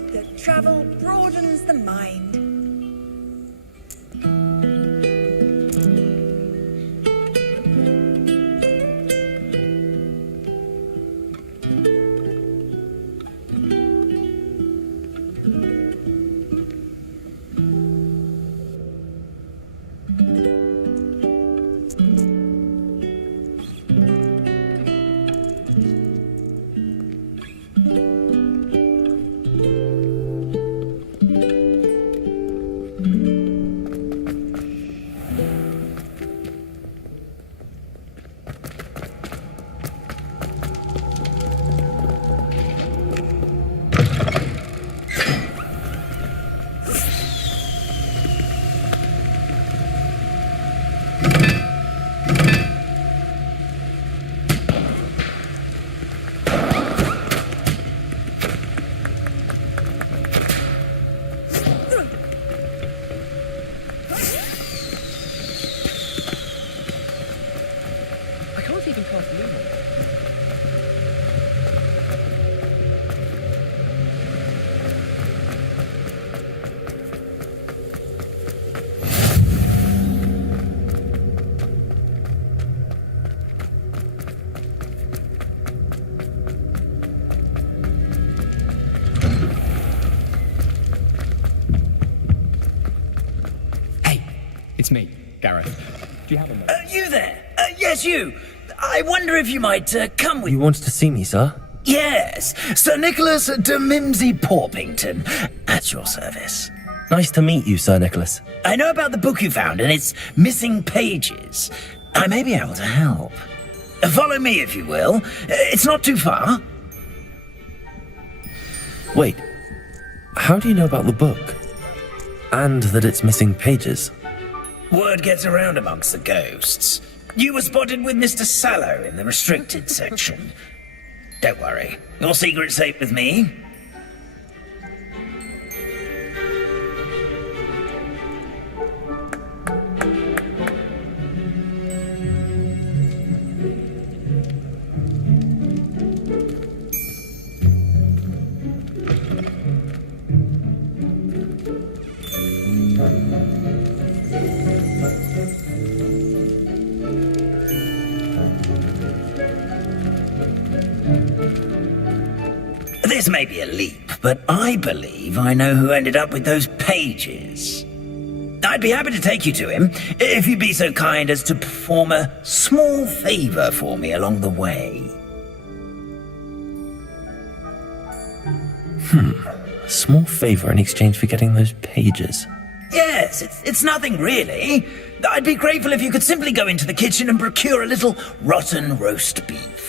said that travel broadens the mind. It's me, Gareth. Do you have a moment? You there? Yes, you. I wonder if you might come with... You wanted to see me, sir? Yes, Sir Nicholas de Mimsy Porpington, at your service. Nice to meet you, Sir Nicholas. I know about the book you found and its missing pages. I may be able to help. Follow me, if you will. It's not too far. Wait, how do you know about the book? And that it's missing pages? Word gets around amongst the ghosts. You were spotted with Mr. Sallow in the restricted section. Don't worry, your secret's safe with me. This may be a leap, but I believe I know who ended up with those pages. I'd be happy to take you to him, if you'd be so kind as to perform a small favor for me along the way. A small favor in exchange for getting those pages. Yes, it's nothing really. I'd be grateful if you could simply go into the kitchen and procure a little rotten roast beef.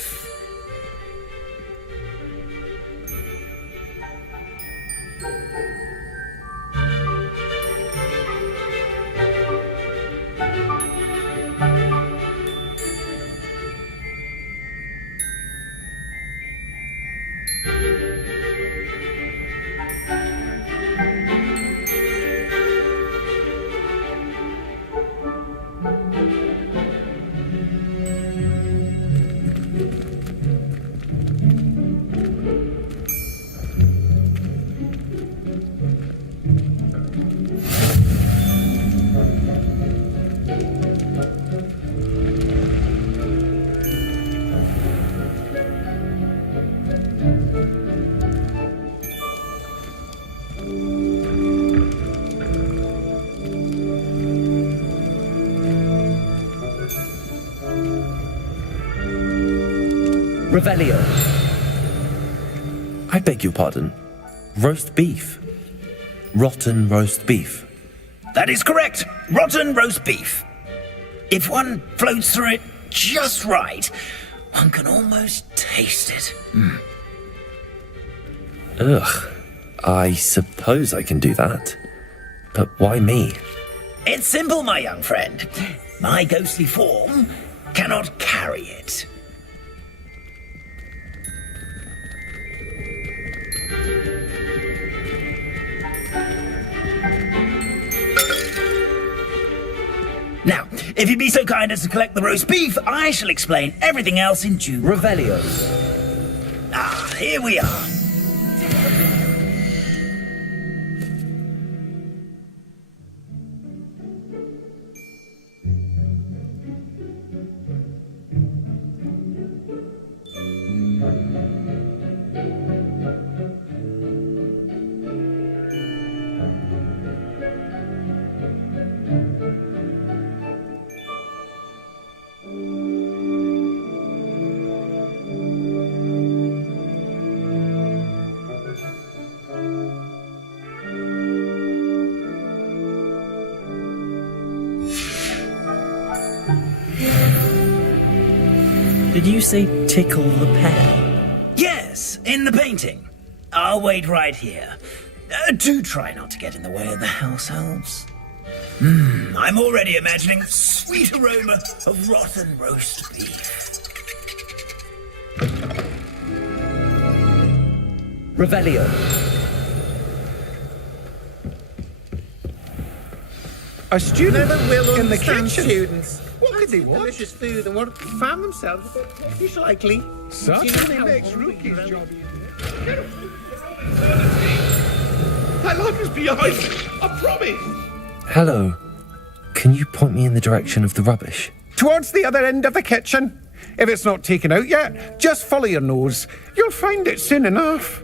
Revelio. I beg your pardon. Roast beef. Rotten roast beef. That is correct. Rotten roast beef. If one floats through it just right, one can almost taste it. Ugh. I suppose I can do that. But why me? It's simple, my young friend. My ghostly form cannot carry it. Now, if you'd be so kind as to collect the roast beef, I shall explain everything else in due Revelio. Ah, here we are. Did you say tickle the pear? Yes, in the painting. I'll wait right here. Do try not to get in the way of the house elves. I'm already imagining sweet aroma of rotten roast beef. Revelio. A student Never will in the understand kitchen. students. What could they want? Delicious food and what found themselves a bit fish likely. Certainly how makes hungry rookies really- jobby. That life is behind me. I promise. Hello. Can you point me in the direction of the rubbish? Towards the other end of the kitchen. If it's not taken out yet, just follow your nose. You'll find it soon enough.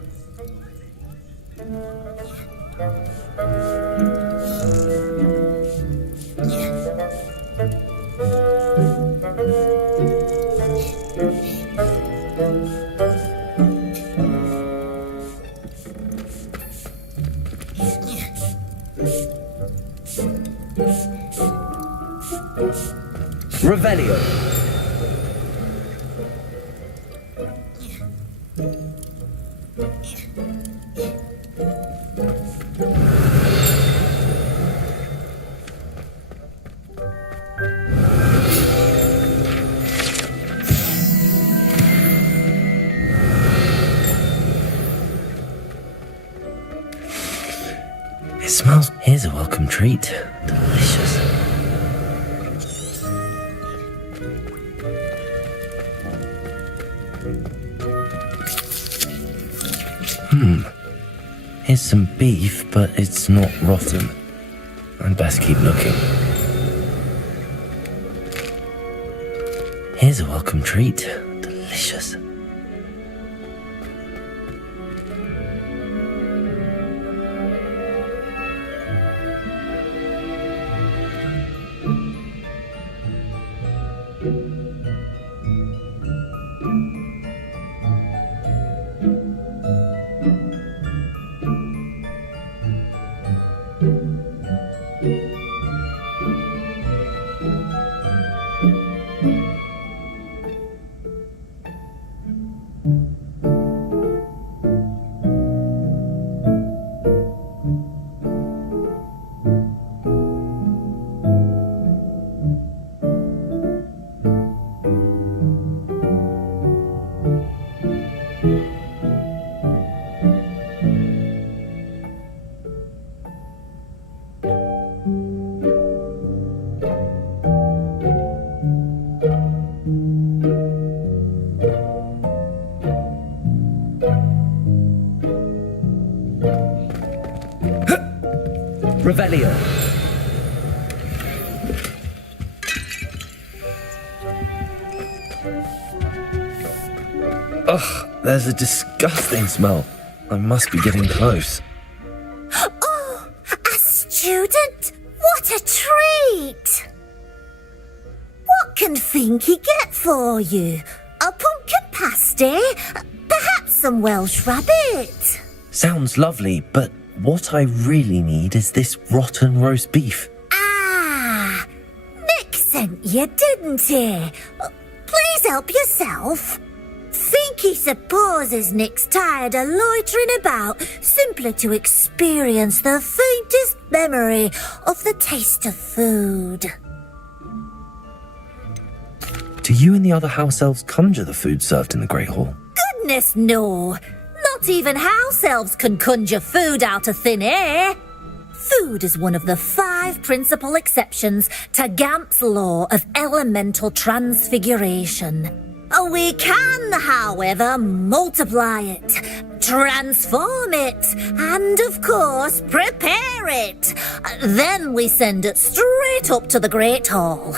Revelio. It smells. Here's a welcome treat. Delicious. Here's some beef, but it's not rotten. I'd best keep looking. Here's a welcome treat. Delicious. Revelio. Ugh, there's a disgusting smell. I must be getting close. Oh, a student? What a treat! What can Finky get for you? A pumpkin pasty? Perhaps some Welsh rabbit? Sounds lovely, but what I really need is this rotten roast beef. Ah, Nick sent you, didn't he? Please help yourself. Finky supposes Nick's tired of loitering about simply to experience the faintest memory of the taste of food. Do you and the other house elves conjure the food served in the Great Hall? Goodness, no. Not even house elves can conjure food out of thin air. Food is one of the 5 principal exceptions to Gamp's law of elemental transfiguration. We can, however, multiply it, transform it, and, of course, prepare it. Then we send it straight up to the Great Hall.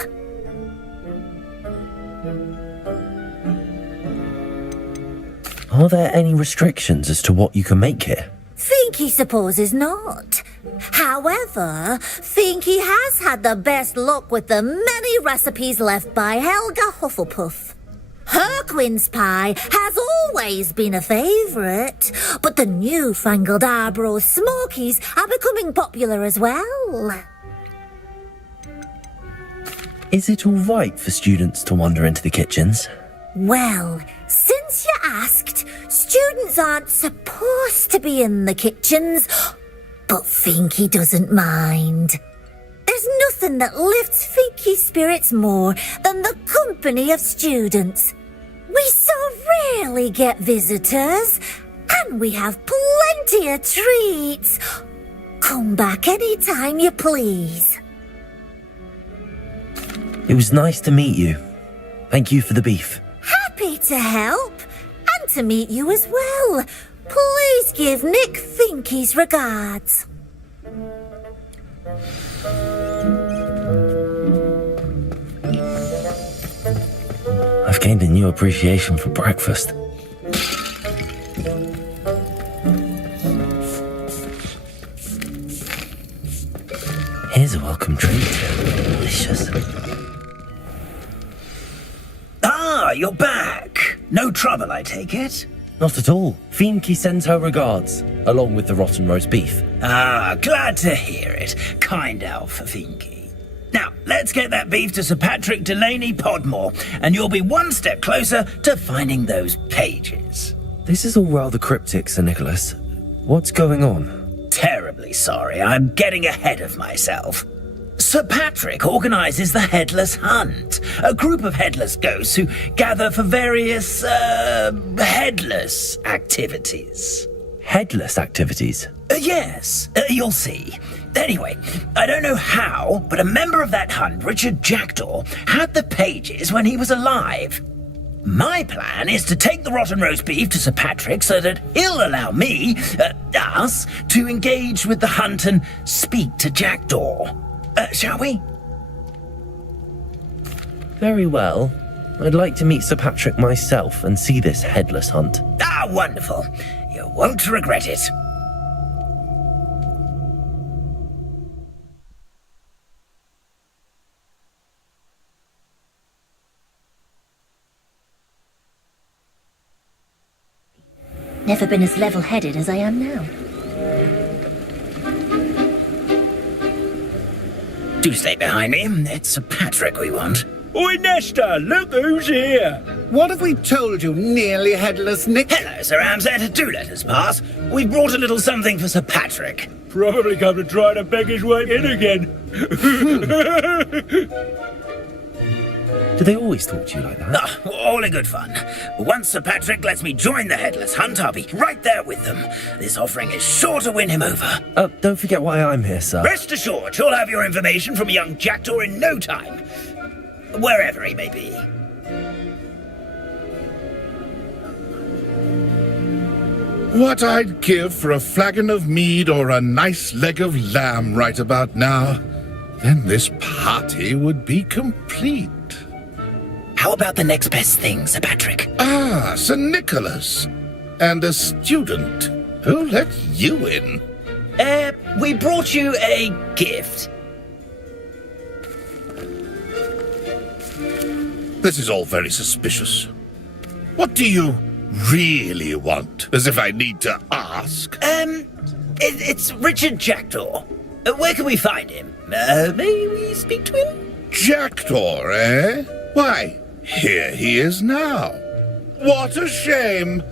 Are there any restrictions as to what you can make here? Finky supposes not. However, Finky has had the best luck with the many recipes left by Helga Hufflepuff. Her quince pie has always been a favourite, but the newfangled Arborough Smokies are becoming popular as well. Is it all right for students to wander into the kitchens? Well, since you asked, students aren't supposed to be in the kitchens, but Finky doesn't mind. There's nothing that lifts Finky's spirits more than the company of students. We so rarely get visitors, and we have plenty of treats. Come back any time you please. It was nice to meet you. Thank you for the beef. Happy to help, and to meet you as well. Please give Nick Finky's regards. I've gained a new appreciation for breakfast. Here's a welcome treat. Delicious. Ah, you're back. No trouble, I take it? Not at all. Finky sends her regards, along with the rotten roast beef. Ah, glad to hear it. Kind elf for Finky. Now, let's get that beef to Sir Patrick Delaney Podmore, and you'll be one step closer to finding those pages. This is all rather cryptic, Sir Nicholas. What's going on? Terribly sorry, I'm getting ahead of myself. Sir Patrick organises the Headless Hunt, a group of headless ghosts who gather for various, headless activities. Headless activities? Yes, you'll see. Anyway, I don't know how, but a member of that hunt, Richard Jackdaw, had the pages when he was alive. My plan is to take the rotten roast beef to Sir Patrick so that he'll allow me, us, to engage with the hunt and speak to Jackdaw. Shall we? Very well. I'd like to meet Sir Patrick myself and see this headless hunt. Ah, wonderful. You won't regret it. Never been as level-headed as I am now. Do stay behind me. It's Sir Patrick we want. Oi, Nesta, look who's here. What have we told you, nearly headless Nick? Hello, Sir Ramsay. Do let us pass. We brought a little something for Sir Patrick. Probably come to try to beg his way in again. Do they always talk to you like that? Ah, all in good fun. Once Sir Patrick lets me join the Headless Hunt, I'll be right there with them. This offering is sure to win him over. Don't forget why I'm here, sir. Rest assured, you'll have your information from young Jackdaw in no time. Wherever he may be. What I'd give for a flagon of mead or a nice leg of lamb right about now. Then this party would be complete. How about the next best thing, Sir Patrick? Ah, Sir Nicholas. And a student. Who let you in? We brought you a gift. This is all very suspicious. What do you really want? As if I need to ask. It's Richard Jackdaw. Where can we find him? May we speak to him? Jackdaw, eh? Why, here he is now. What a shame.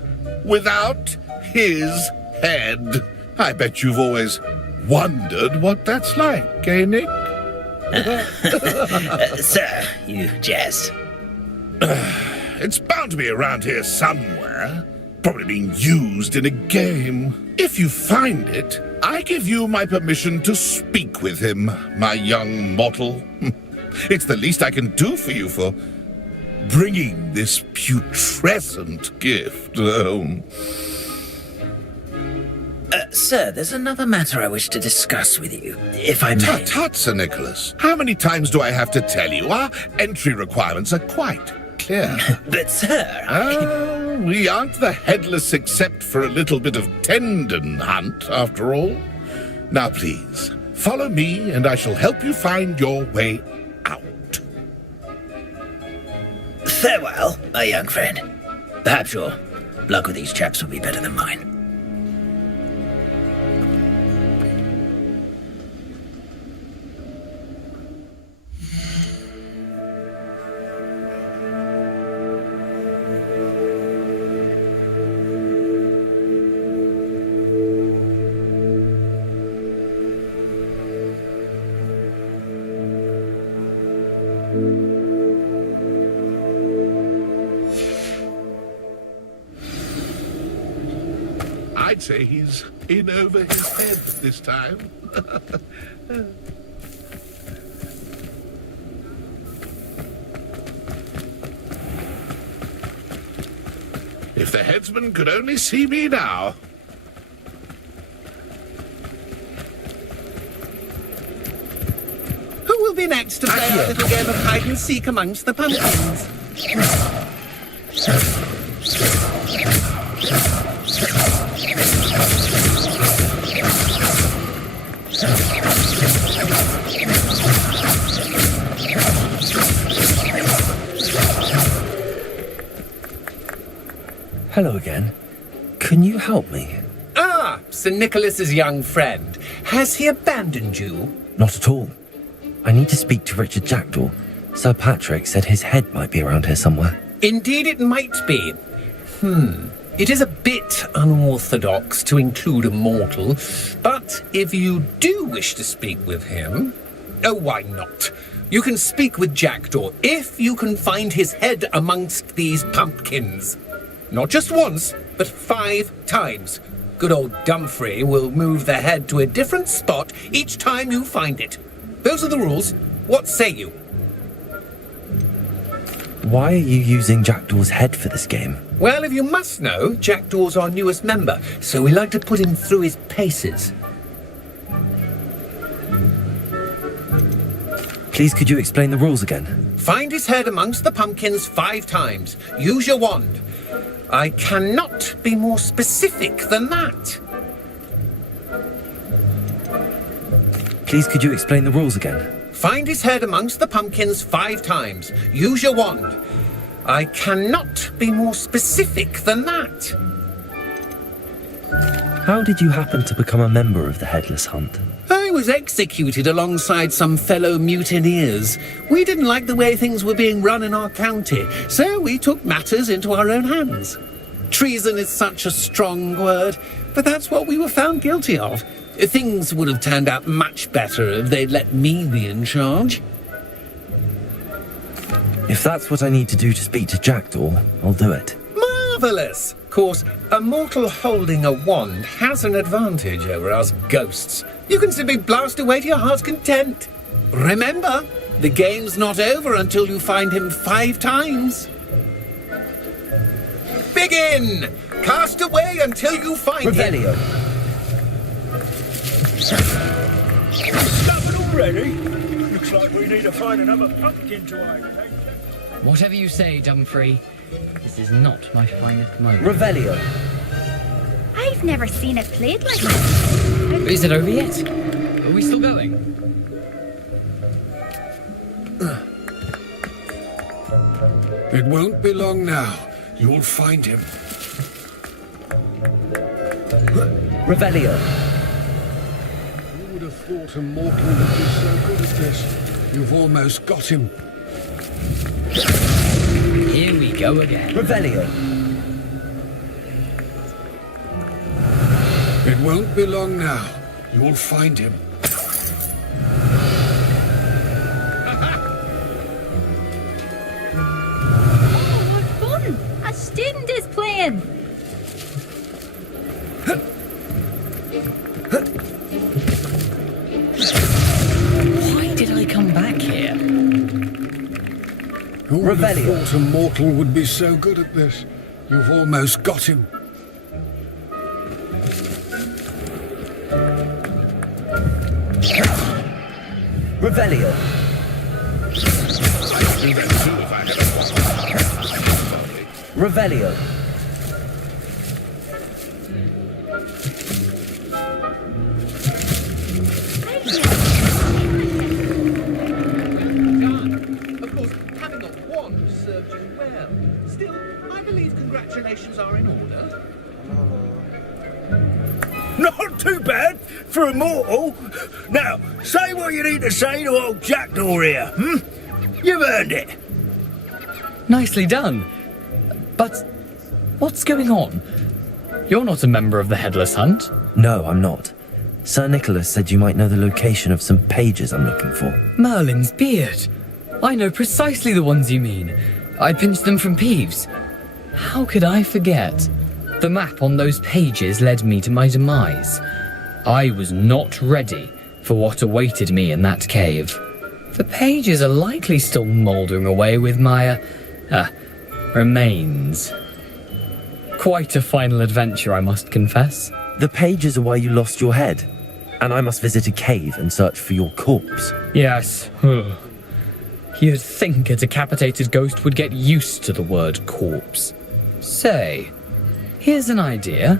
Without his head. I bet you've always wondered what that's like, eh, Nick? Sir, you jest. It's bound to be around here somewhere. Probably being used in a game. If you find it, I give you my permission to speak with him, my young mortal. It's the least I can do for you for bringing this putrescent gift home. Sir, there's another matter I wish to discuss with you, if I may. Tut, tut, Sir Nicholas. How many times do I have to tell you? Our entry requirements are quite clear. But, sir, We aren't the headless except for a little bit of tendon hunt, after all. Now, please, follow me, and I shall help you find your way out. Farewell, my young friend. Perhaps your luck with these chaps will be better than mine. I'd say he's in over his head this time. If the headsman could only see me now. Who will be next to play our little game of hide and seek amongst the pumpkins? Hello again. Can you help me? Ah, Sir Nicholas's young friend. Has he abandoned you? Not at all. I need to speak to Richard Jackdaw. Sir Patrick said his head might be around here somewhere. Indeed it might be. It is a bit unorthodox to include a mortal, but if you do wish to speak with him... Oh, why not? You can speak with Jackdaw if you can find his head amongst these pumpkins. Not just once, but 5 times. Good old Dumfrey will move the head to a different spot each time you find it. Those are the rules. What say you? Why are you using Jackdaw's head for this game? Well, if you must know, Jackdaw's our newest member, so we like to put him through his paces. Please could you explain the rules again? Find his head amongst the pumpkins 5 times. Use your wand. I cannot be more specific than that. Please could you explain the rules again? Find his head amongst the pumpkins 5 times. Use your wand. I cannot be more specific than that. How did you happen to become a member of the Headless Hunt? I was executed alongside some fellow mutineers. We didn't like the way things were being run in our county, so we took matters into our own hands. Treason is such a strong word, but that's what we were found guilty of. Things would have turned out much better if they'd let me be in charge. If that's what I need to do to speak to Jackdaw, I'll do it. Marvellous! Of course, a mortal holding a wand has an advantage over us ghosts. You can simply blast away to your heart's content. Remember, the game's not over until you find him 5 times. Begin! Cast away until you find him. Revelio. Started already? Looks like we need to find another pumpkin to hide. Whatever you say, Dumfrey. This is not my finest moment. Revelio. I've never seen it played like this. Is it over yet? Are we still going? It won't be long now. You'll find him. Revelio. Who would have thought a mortal would be so good at this? You've almost got him. Here we go again. Revelio. It won't be long now. You'll find him. Oh, what fun! A student is playing. Why did I come back here? Who would have Revelio. thought a mortal would be so good at this? You've almost got him. Revelio. I'd do that too if I had a Revelio. Of course, having a wand served you well. Still, I believe congratulations are in order. Not too bad for a mortal. Now, say what you need to say to old Jackdaw here, You've earned it. Nicely done. But what's going on? You're not a member of the Headless Hunt. No, I'm not. Sir Nicholas said you might know the location of some pages I'm looking for. Merlin's beard. I know precisely the ones you mean. I pinched them from Peeves. How could I forget? The map on those pages led me to my demise. I was not ready for what awaited me in that cave. The pages are likely still mouldering away with my, remains. Quite a final adventure, I must confess. The pages are why you lost your head, and I must visit a cave and search for your corpse. Yes. You'd think a decapitated ghost would get used to the word corpse. Say, here's an idea.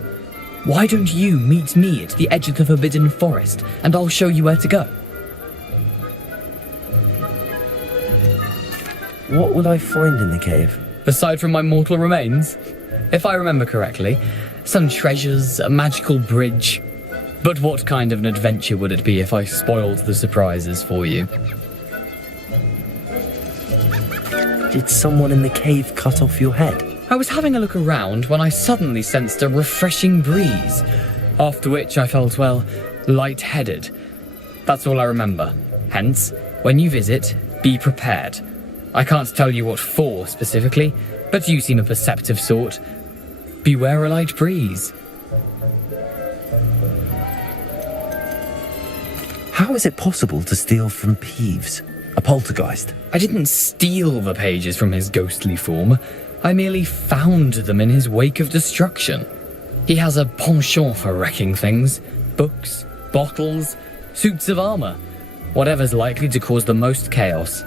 Why don't you meet me at the edge of the Forbidden Forest, and I'll show you where to go? What will I find in the cave? Aside from my mortal remains? If I remember correctly, some treasures, a magical bridge. But what kind of an adventure would it be if I spoiled the surprises for you? Did someone in the cave cut off your head? I was having a look around when I suddenly sensed a refreshing breeze, after which I felt, well, lightheaded. That's all I remember. Hence, when you visit, be prepared. I can't tell you what for specifically, but you seem a perceptive sort. Beware a light breeze. How is it possible to steal from Peeves, a poltergeist? I didn't steal the pages from his ghostly form. I merely found them in his wake of destruction. He has a penchant for wrecking things. Books, bottles, suits of armor. Whatever's likely to cause the most chaos.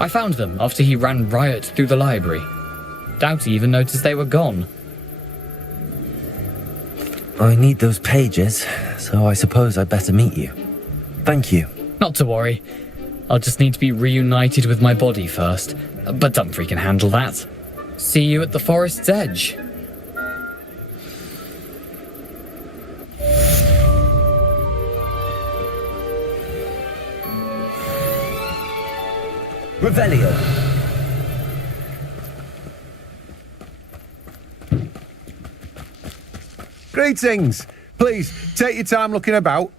I found them after he ran riot through the library. Doubt he even noticed they were gone. I need those pages, so I suppose I'd better meet you. Thank you. Not to worry. I'll just need to be reunited with my body first. But Dumfries can handle that. See you at the forest's edge. Revelio. Greetings. Please, take your time looking about.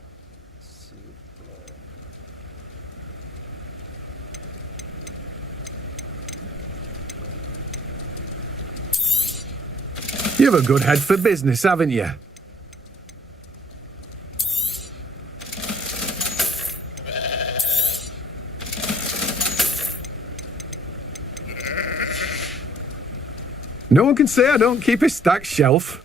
You've a good head for business, haven't you? No one can say I don't keep a stacked shelf.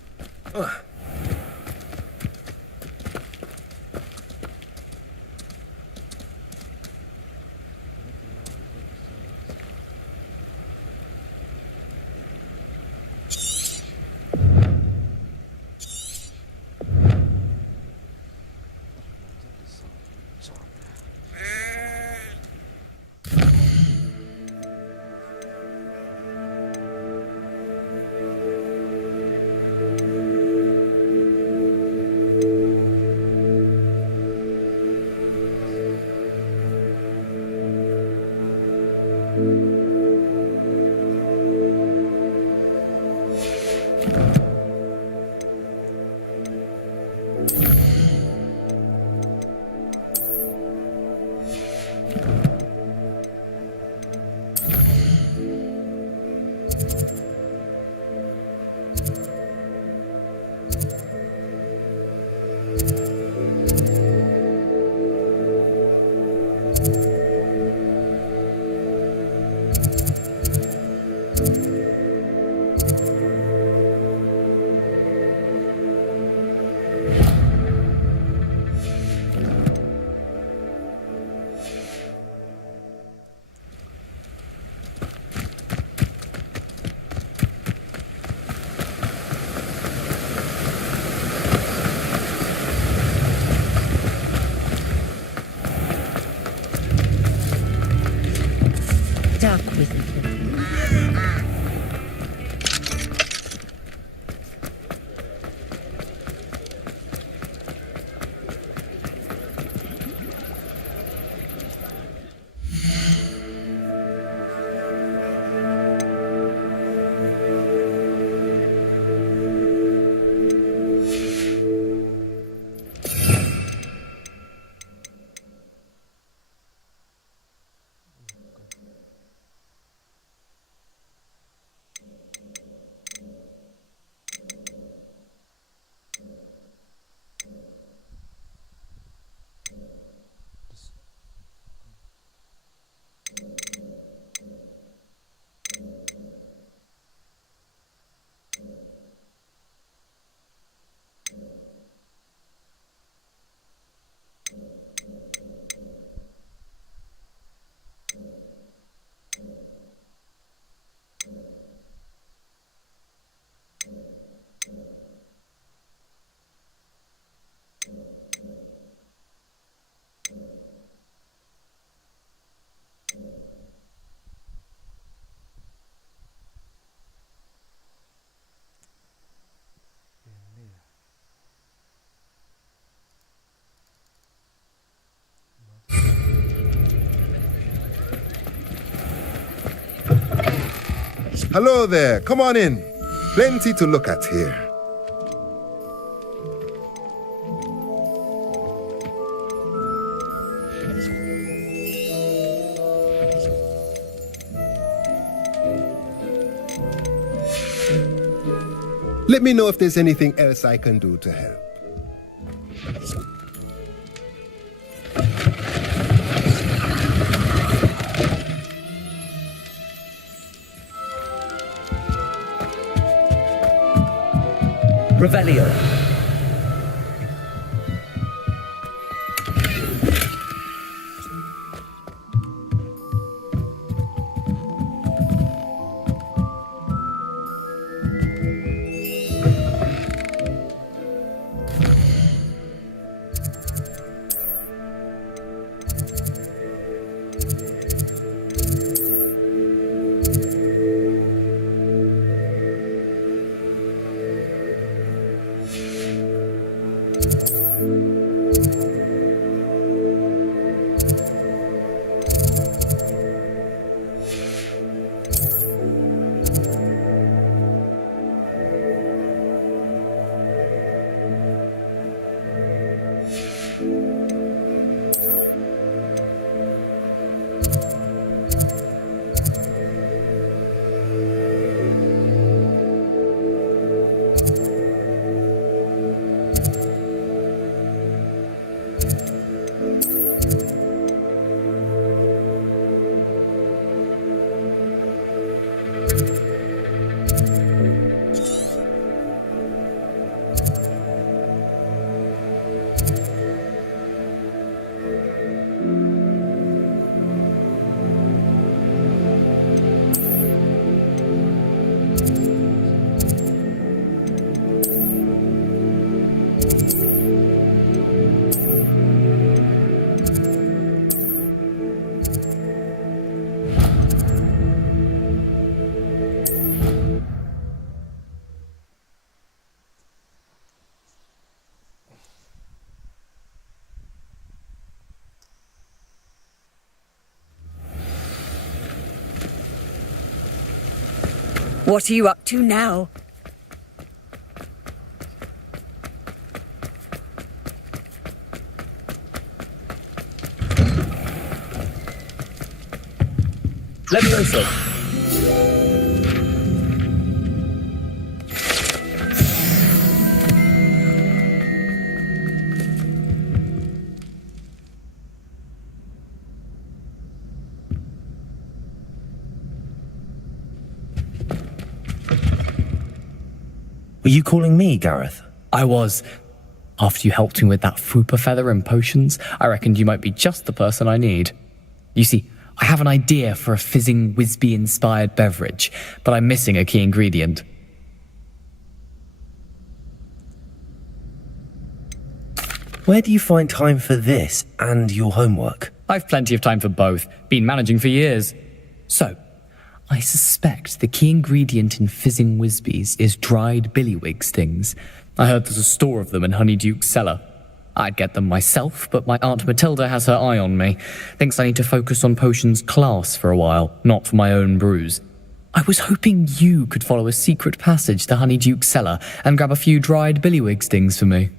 Hello there. Come on in. Plenty to look at here. Let me know if there's anything else I can do to help. Revelio. What are you up to now? Levioso. Were you calling me, Gareth? I was. After you helped me with that Fupa feather and potions, I reckoned you might be just the person I need. You see, I have an idea for a fizzing Wisby-inspired beverage, but I'm missing a key ingredient. Where do you find time for this and your homework? I've plenty of time for both. Been managing for years. So, I suspect the key ingredient in fizzing Wisbies is dried billywigs things. I heard there's a store of them in Honeyduke's cellar. I'd get them myself, but my Aunt Matilda has her eye on me. Thinks I need to focus on potions class for a while, not for my own brews. I was hoping you could follow a secret passage to Honeyduke's cellar and grab a few dried billywigs things for me.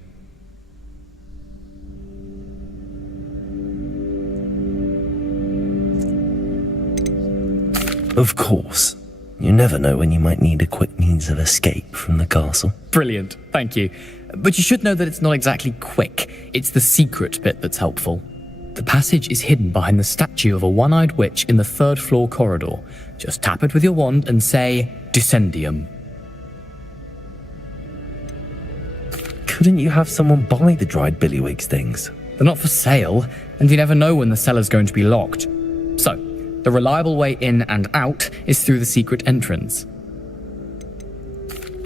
Of course. You never know when you might need a quick means of escape from the castle. Brilliant, thank you. But you should know that it's not exactly quick. It's the secret bit that's helpful. The passage is hidden behind the statue of a one-eyed witch in the third-floor corridor. Just tap it with your wand and say, Descendium. Couldn't you have someone buy the dried billywigs things? They're not for sale, and you never know when the cellar's going to be locked. So, the reliable way in and out is through the secret entrance.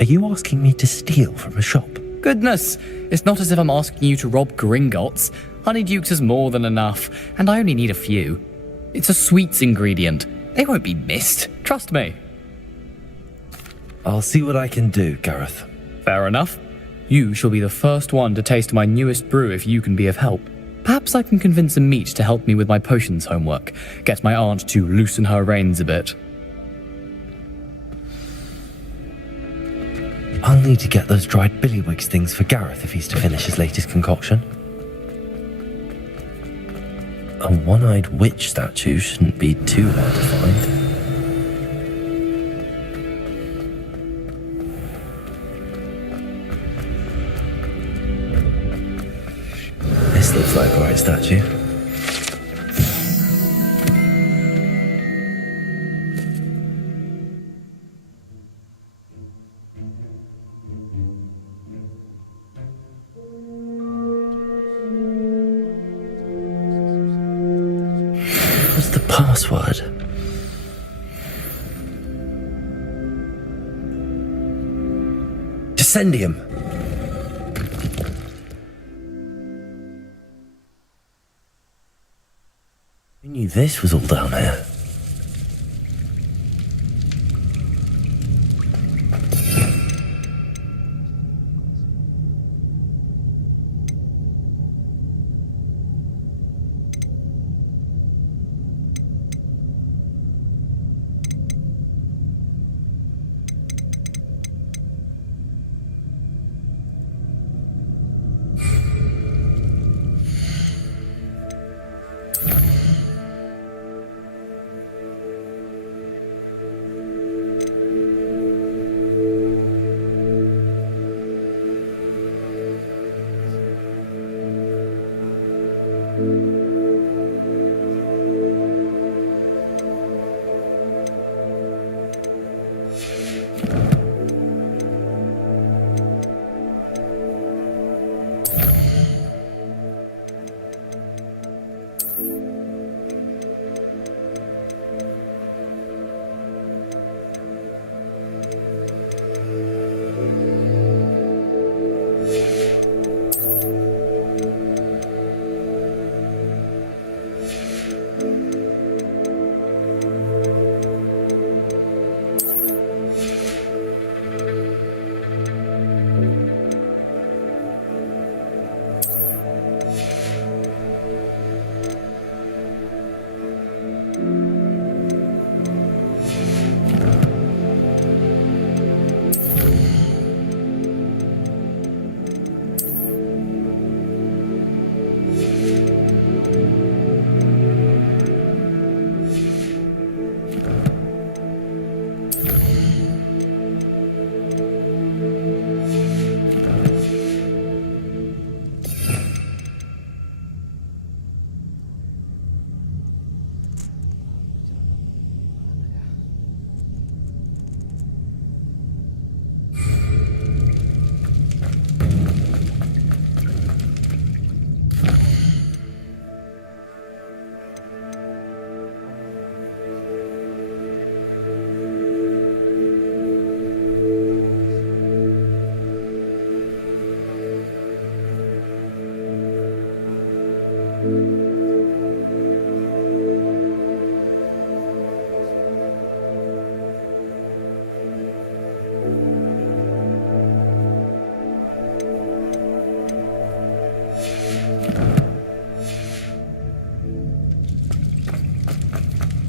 Are you asking me to steal from a shop? Goodness, it's not as if I'm asking you to rob Gringotts. Honeyduke's is more than enough, and I only need a few. It's a sweets ingredient. They won't be missed, trust me. I'll see what I can do, Gareth. Fair enough. You shall be the first one to taste my newest brew if you can be of help. Perhaps I can convince a meat to help me with my potions homework. Get my aunt to loosen her reins a bit. I'll need to get those dried billywigs things for Gareth if he's to finish his latest concoction. A one-eyed witch statue shouldn't be too hard to find. This looks like the right statue. What's the password? Descendium. Who knew this was all down here?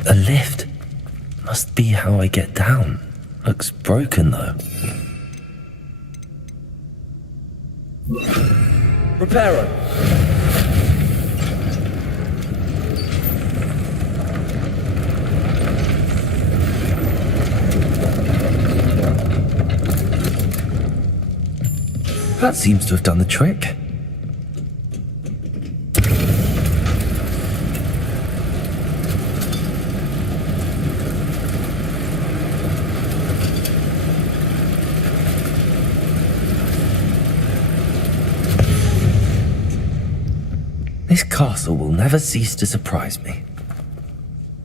A lift. Must be how I get down. Looks broken though. Reparo. That seems to have done the trick. This castle will never cease to surprise me.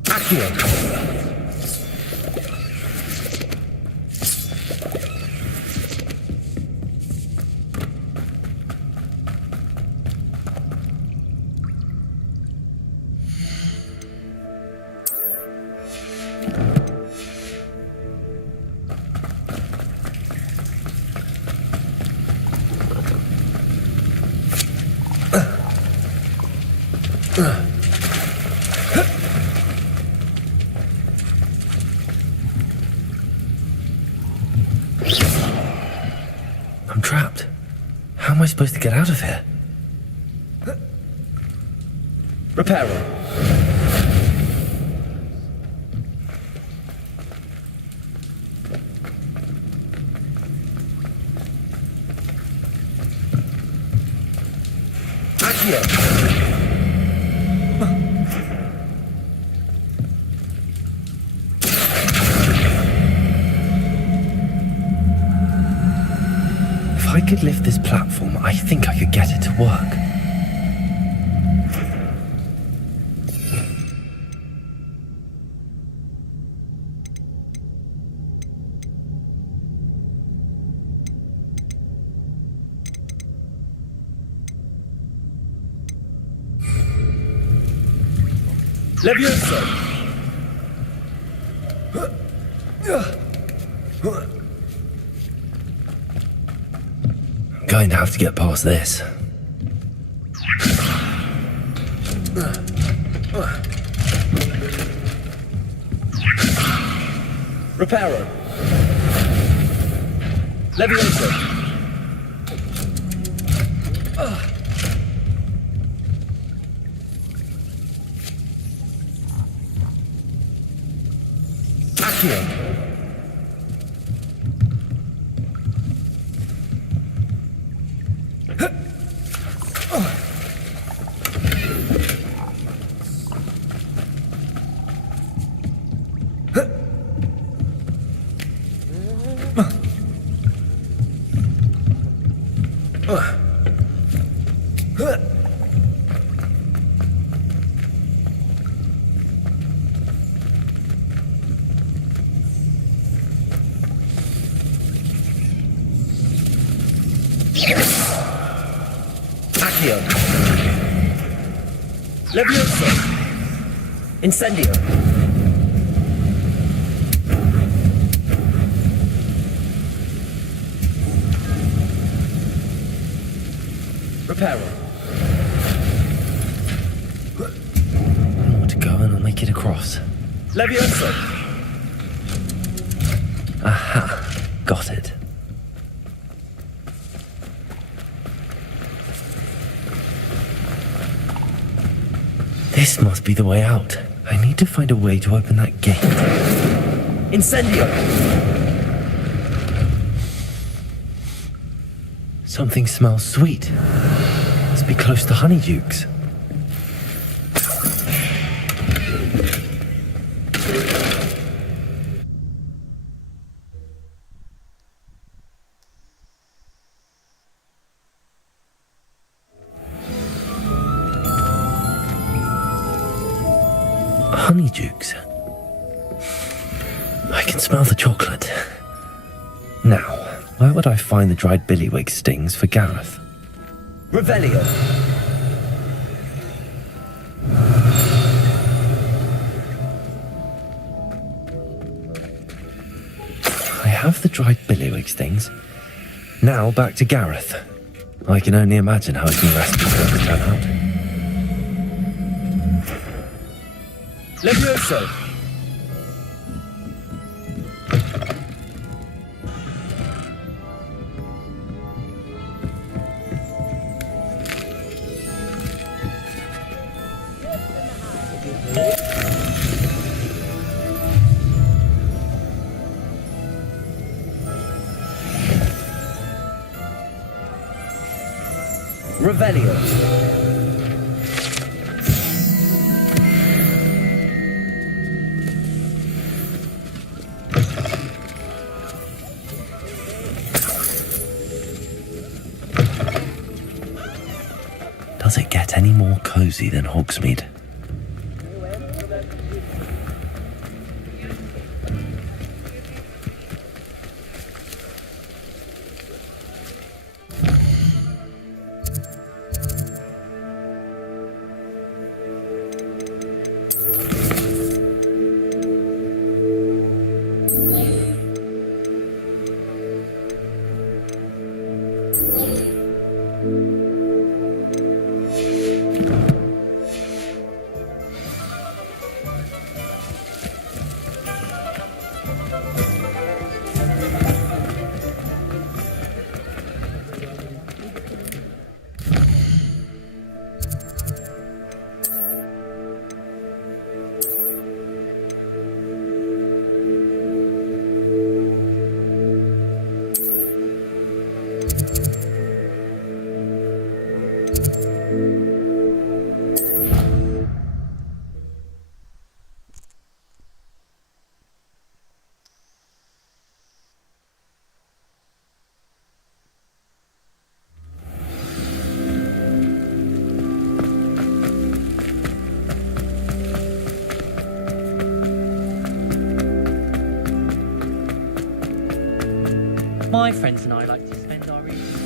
Accio. supposed to get out of here? Reparo. Accio. If I could lift this platform, I think I could get it to work. Levioso. I'm going to have to get past this. Reparo. Levioso. Accio. Accio. Levioso. Incendio. Reparo. More to go and I'll make it across. Levioso. Aha, got it. This must be the way out. I need to find a way to open that gate. Incendio. Something smells sweet. Must be close to Honeydukes. Honeydukes. I can smell the chocolate. Now, where would I find the dried billywig stings for Gareth? Revelio. I have the dried billywig stings. Now back to Gareth. I can only imagine how his new recipe's going to turn out. Levioso. Revelio. Does it get any more cozy than Hogsmeade? My friends and I like to spend our evenings.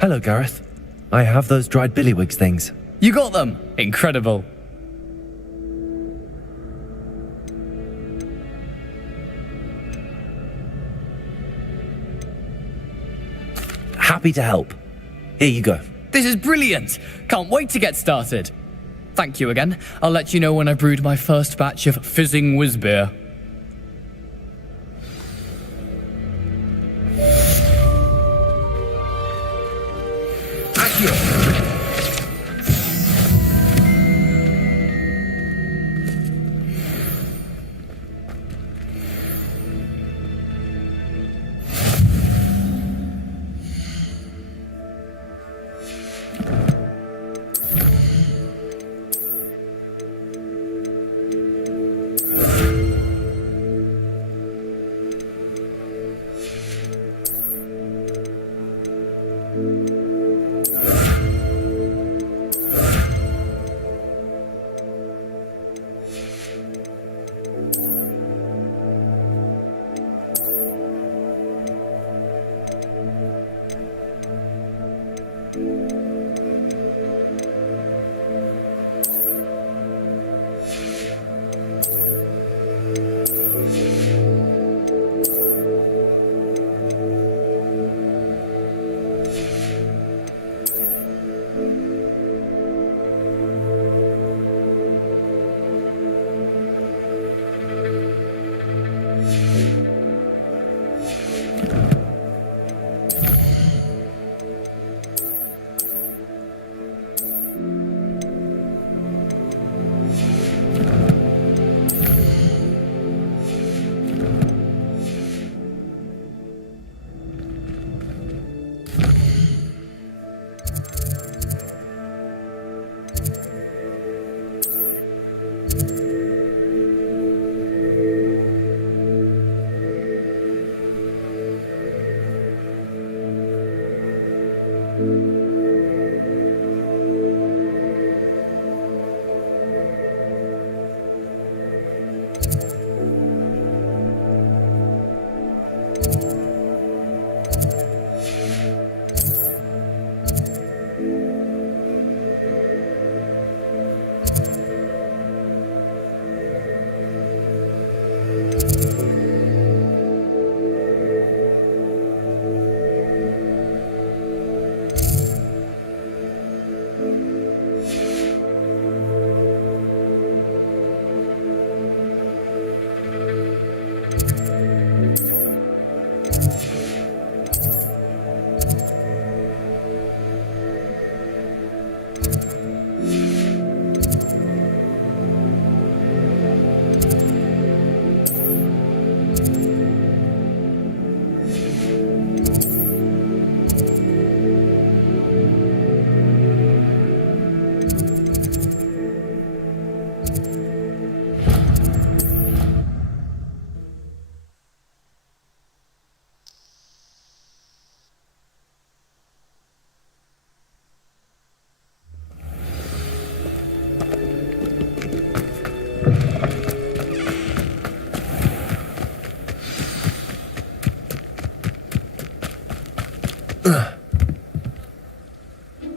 Hello, Gareth. I have those dried billywigs things. You got them! Incredible. Happy to help. Here you go. This is brilliant! Can't wait to get started. Thank you again. I'll let you know when I brewed my first batch of fizzing whiz beer.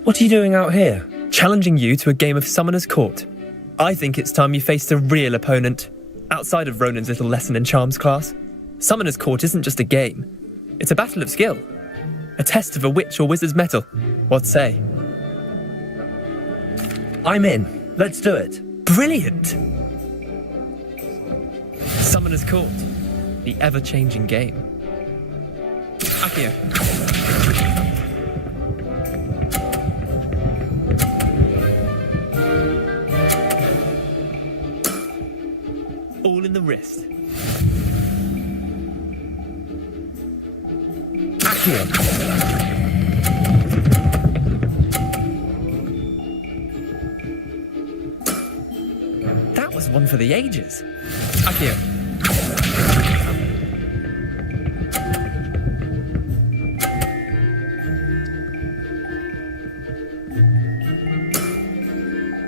What are you doing out here? Challenging you to a game of Summoner's Court. I think it's time you faced a real opponent, outside of Ronan's little lesson in charms class. Summoner's Court isn't just a game. It's a battle of skill. A test of a witch or wizard's mettle. What say? I'm in. Let's do it. Brilliant! Summoner's Court. The ever-changing game. Akio. All in the wrist. That was one for the ages. Akio.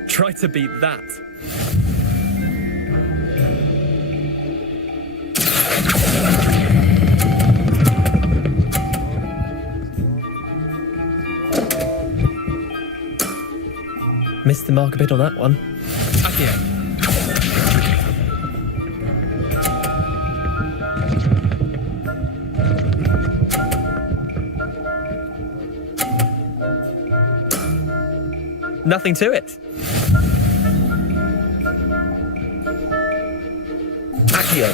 Try Try to beat that. Missed the mark a bit on that one. Accio. Nothing to it. Accio.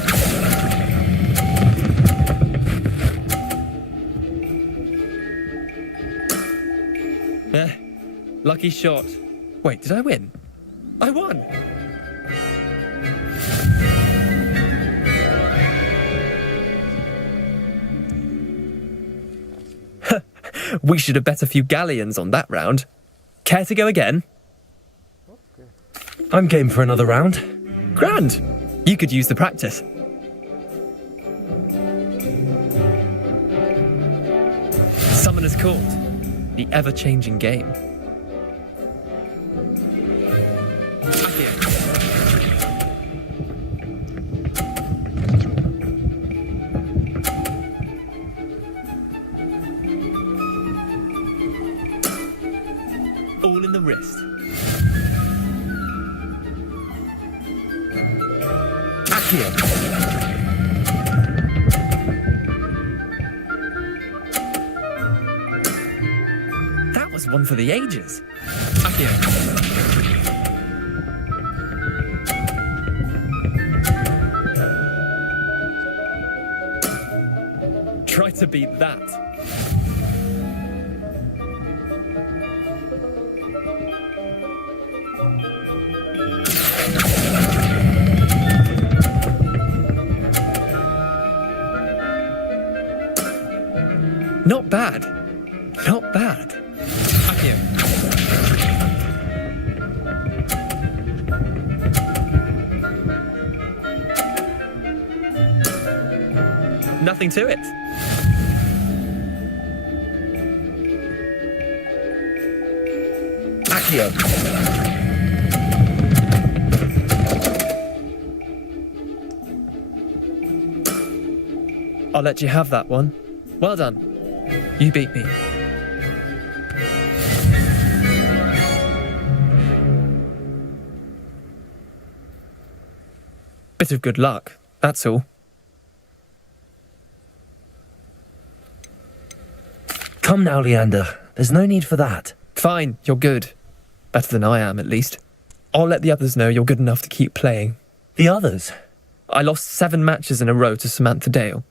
Lucky shot. Wait, did I win? I won! We should have bet a few galleons on that round. Care to go again? I'm game for another round. Grand! You could use the practice. Summoner's Court. The ever-changing game. All in the wrist. Accio. That was one for the ages. Accio. Try to beat that. Not bad. Not bad. Accio. Nothing to it. Accio. I'll let you have that one. Well done. You beat me. Bit of good luck, that's all. Come now, Leander. There's no need for that. Fine, you're good. Better than I am, at least. I'll let the others know you're good enough to keep playing. The others? I lost 7 matches in a row to Samantha Dale.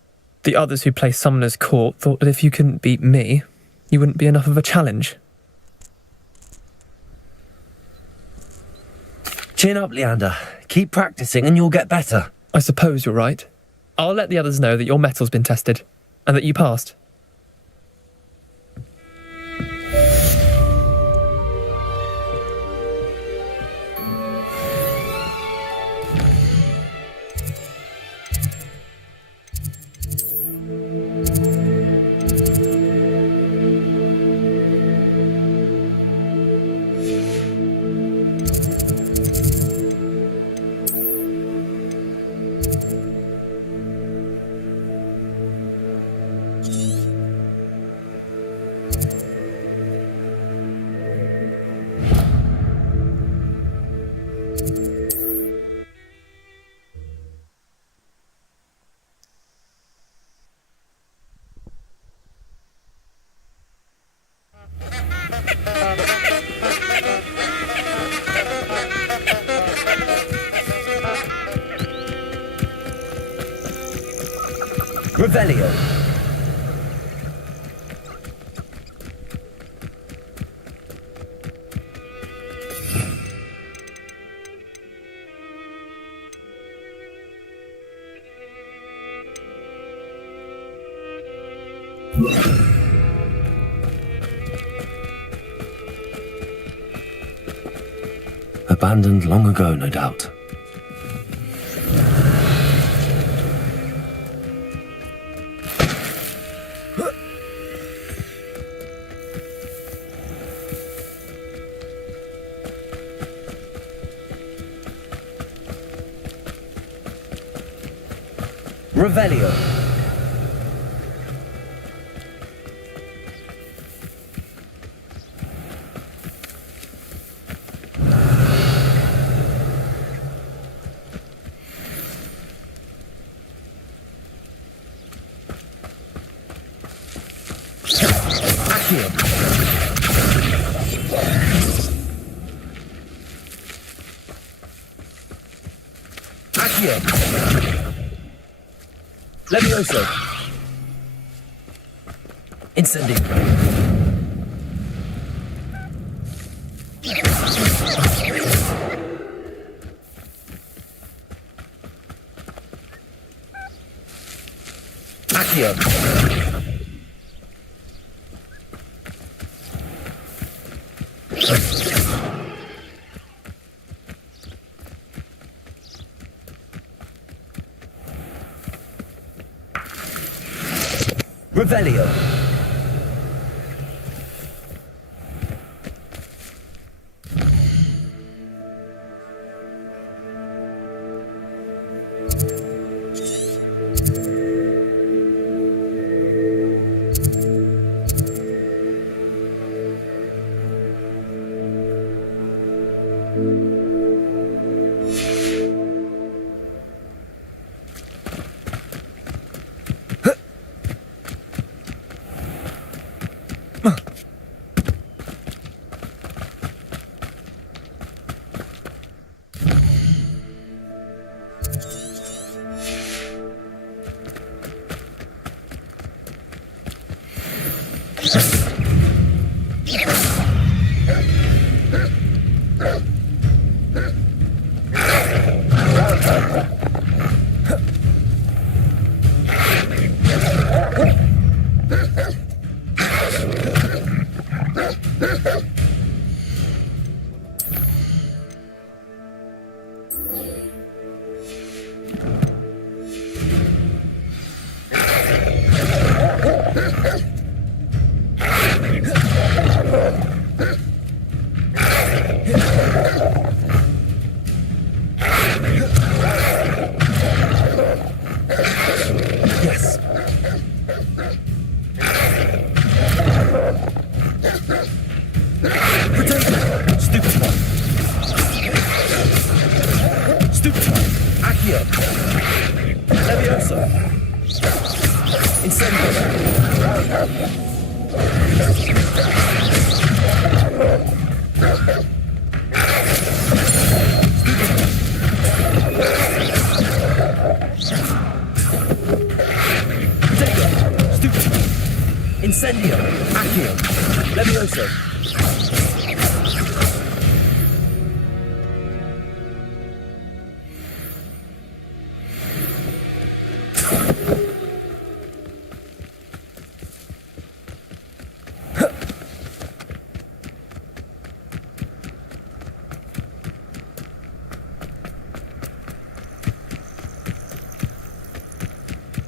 The others who play Summoner's Court thought that if you couldn't beat me, you wouldn't be enough of a challenge. Chin up, Leander. Keep practicing and you'll get better. I suppose you're right. I'll let the others know that your metal's been tested, and that you passed. Revelio. Abandoned long ago, no doubt. Revelio. Accio. Accio. Levioso. Incendio. Accio. Revelio. Yes. Potato. Stupid one. Stupid one. Accio. Levioso. Incendio. Incendio. Accio. Levioso.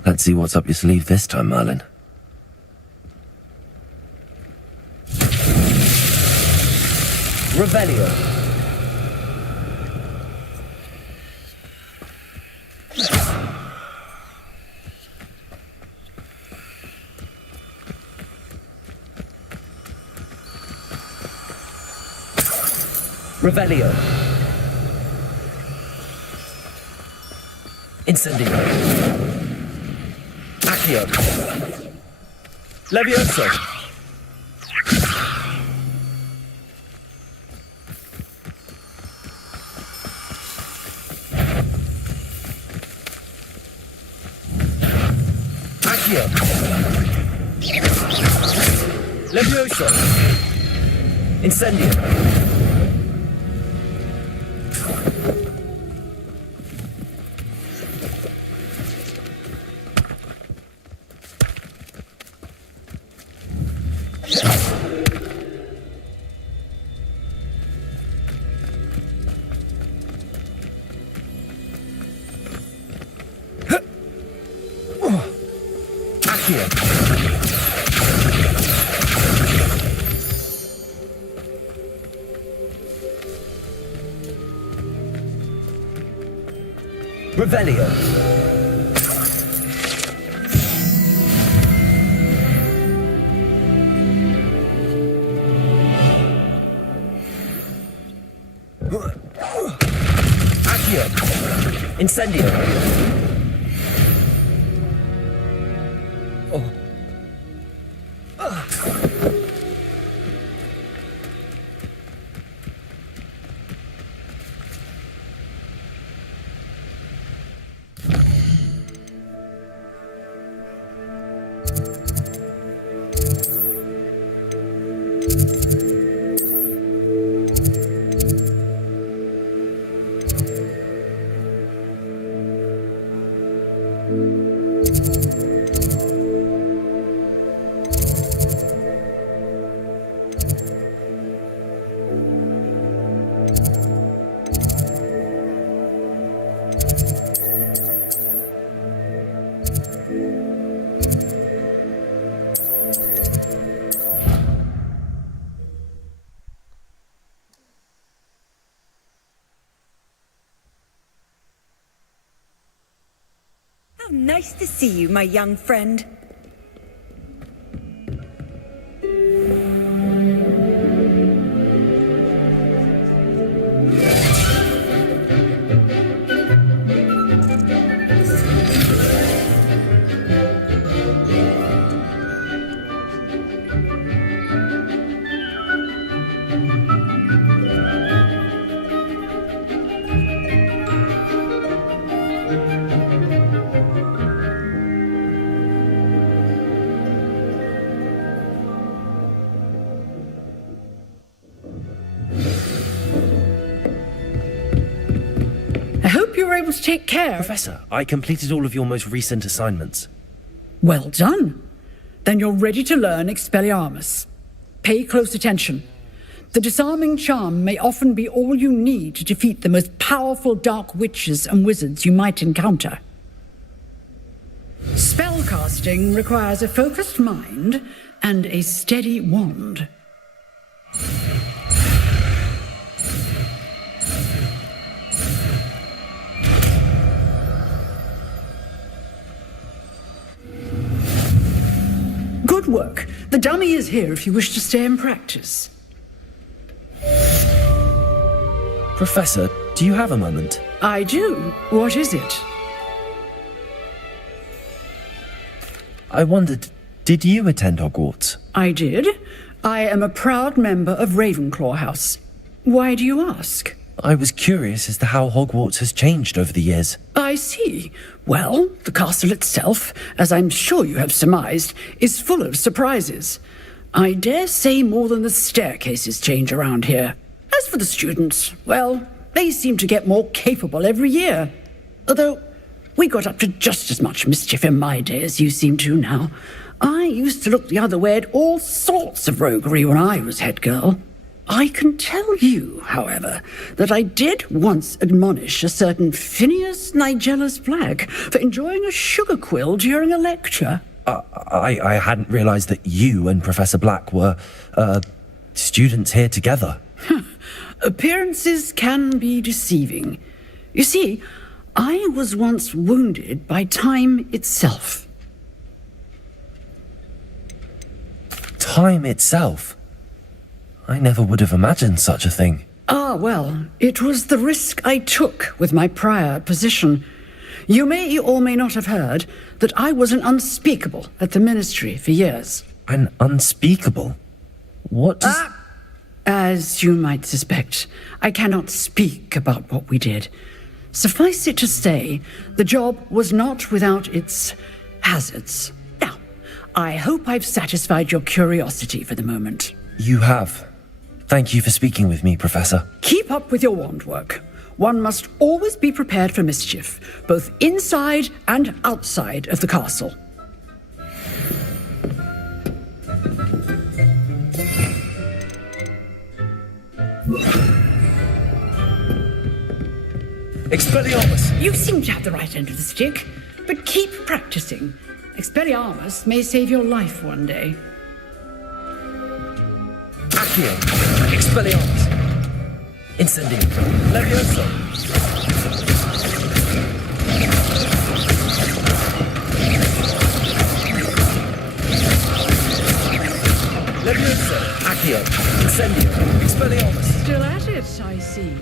Let's see what's up your sleeve this time, Merlin. Revelio. Revelio. Incendio. Accio. Levioso. Accio. Levioso. Incendio. Revelio. Incendio. How nice to see you, my young friend. I hope you were able to take care. Professor, I completed all of your most recent assignments. Well done. Then you're ready to learn Expelliarmus. Pay close attention. The disarming charm may often be all you need to defeat the most powerful dark witches and wizards you might encounter. Spellcasting requires a focused mind and a steady wand. Good work. The dummy is here if you wish to stay and practice. Professor, do you have a moment? I do. What is it? I wondered, did you attend Hogwarts? I did. I am a proud member of Ravenclaw House. Why do you ask? I was curious as to how Hogwarts has changed over the years. I see. Well, the castle itself, as I'm sure you have surmised, is full of surprises. I dare say more than the staircases change around here. As for the students, well, they seem to get more capable every year. Although, we got up to just as much mischief in my day as you seem to now. I used to look the other way at all sorts of roguery when I was head girl. I can tell you, however, that I did once admonish a certain Phineas Nigellus Black for enjoying a sugar quill during a lecture. I hadn't realised that you and Professor Black were, students here together. Appearances can be deceiving. You see, I was once wounded by time itself. Time itself? I never would have imagined such a thing. Ah, well, it was the risk I took with my prior position. You may or may not have heard that I was an unspeakable at the ministry for years. An unspeakable? What does... As you might suspect, I cannot speak about what we did. Suffice it to say, the job was not without its hazards. Now, I hope I've satisfied your curiosity for the moment. You have. Thank you for speaking with me, Professor. Keep up with your wand work. One must always be prepared for mischief, both inside and outside of the castle. Expelliarmus! You seem to have the right end of the stick, but keep practicing. Expelliarmus may save your life one day. Accio! Expelliarmus! Incendio! Levioso! Levioso! Accio! Incendio! Expelliarmus! Still at it, I see.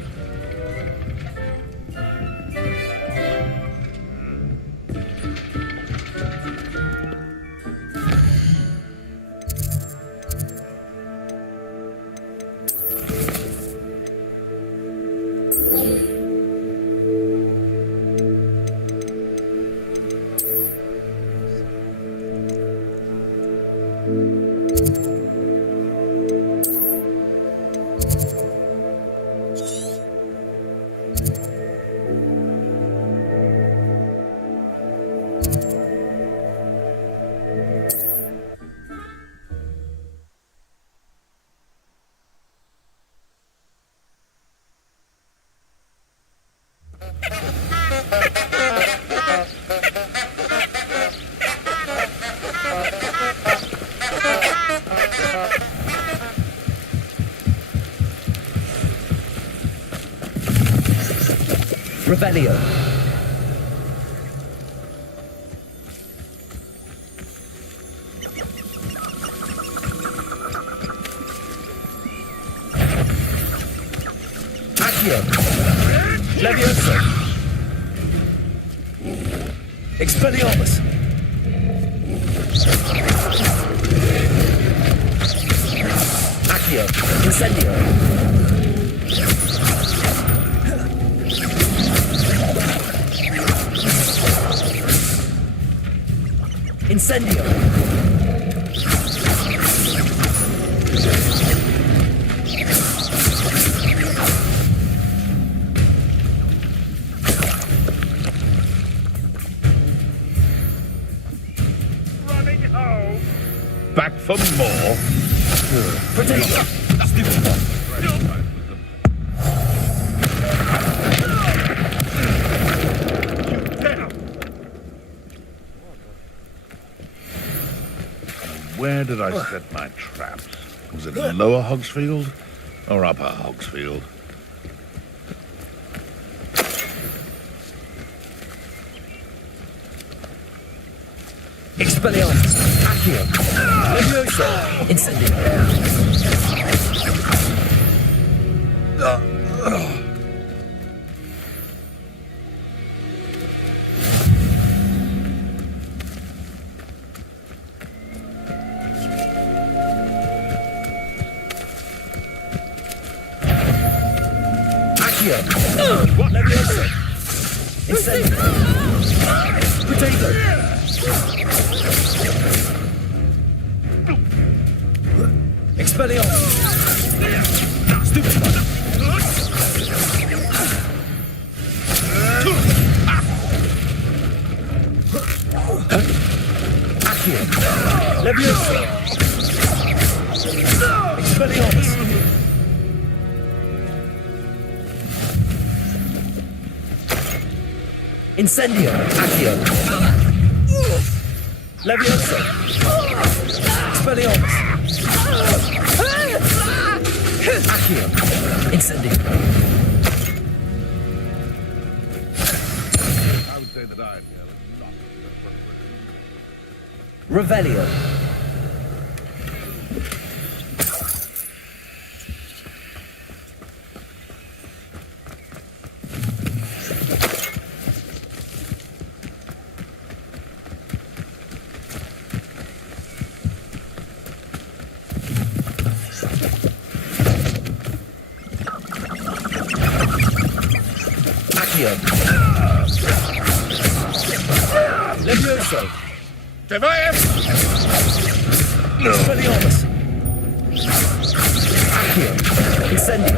Revelio. Accio. Levioso. Expelliarmus. Accio. Incendio. Incendio. Running home. Back for more. Potato. Where did I set my traps? Was it Lower Hogsfield or Upper Hogsfield? Expelliarmus. Accio. Levioso. Incendio. What? Levioso. Incendio. Potato. Expelliarmus. Stupefy. Accio. Levioso. Expelliarmus. Incendio. Accio. Levioso. Expelliarmus. Accio. Incendio. I would say that I feel not. Revelio. Levioso. Device! Expelliarmus. Accio. Incendio.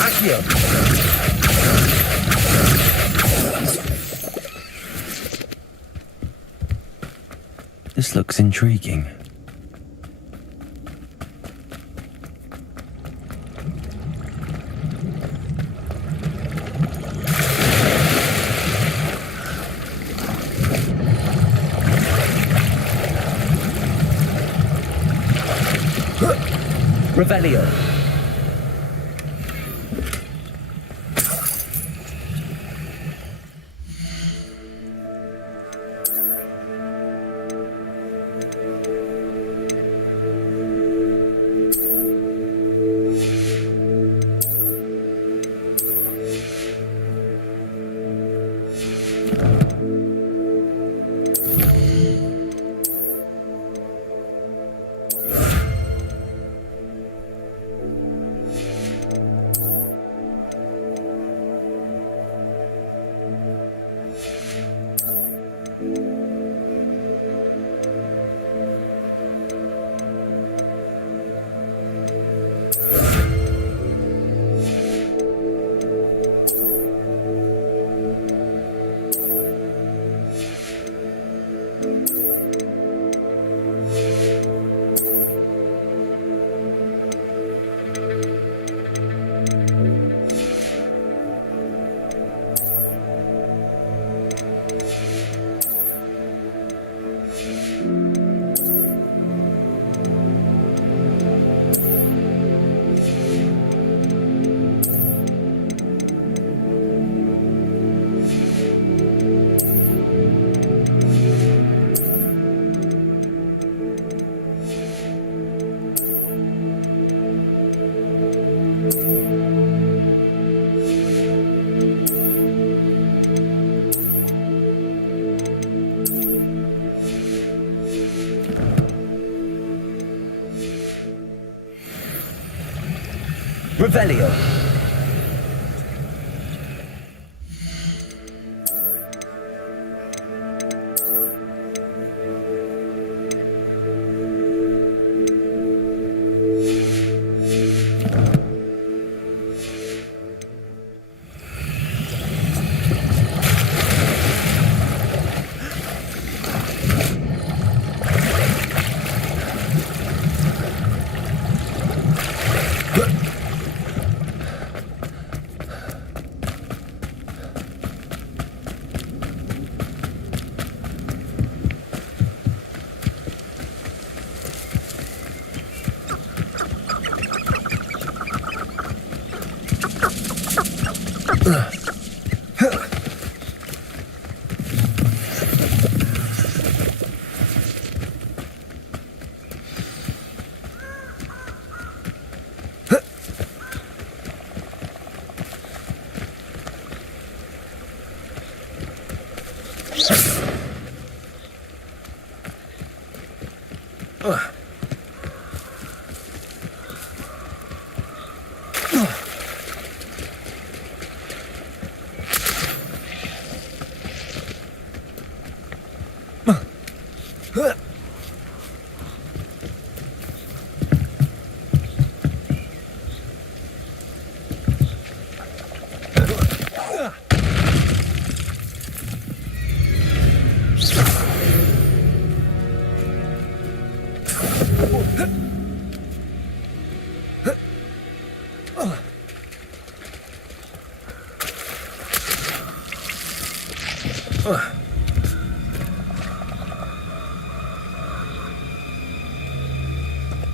Accio. This looks intriguing. Revelio. Revelio.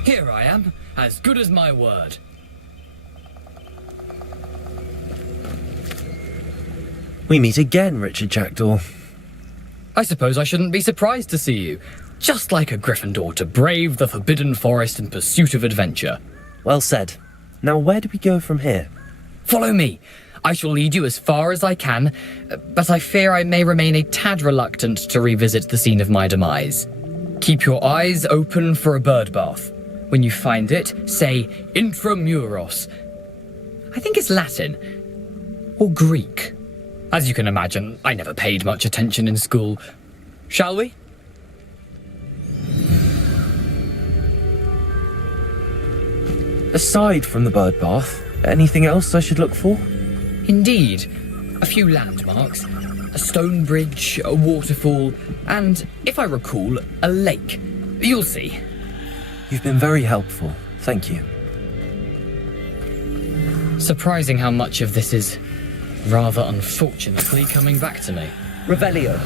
Here I am, as good as my word. We meet again, Richard Jackdaw. I suppose I shouldn't be surprised to see you. Just like a Gryffindor to brave the Forbidden Forest in pursuit of adventure. Well said. Now where do we go from here? Follow me. I shall lead you as far as I can, but I fear I may remain a tad reluctant to revisit the scene of my demise. Keep your eyes open for a bird bath. When you find it, say intramuros. I think it's Latin. Or Greek. As you can imagine, I never paid much attention in school. Shall we? Aside from the bird bath, anything else I should look for? Indeed. A few landmarks, a stone bridge, a waterfall, and, if I recall, a lake. You'll see. You've been very helpful. Thank you. Surprising how much of this is rather unfortunately coming back to me. Revelio.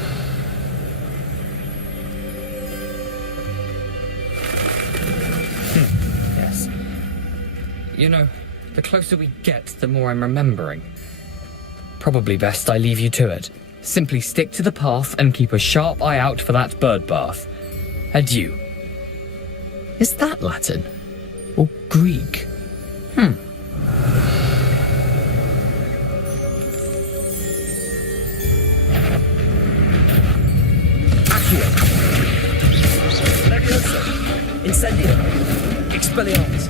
Yes. You know, the closer we get, the more I'm remembering. Probably best I leave you to it. Simply stick to the path and keep a sharp eye out for that bird bath. Adieu. Is that Latin? Or Greek? Accio. Levioso. Incendio. Expelliarmus.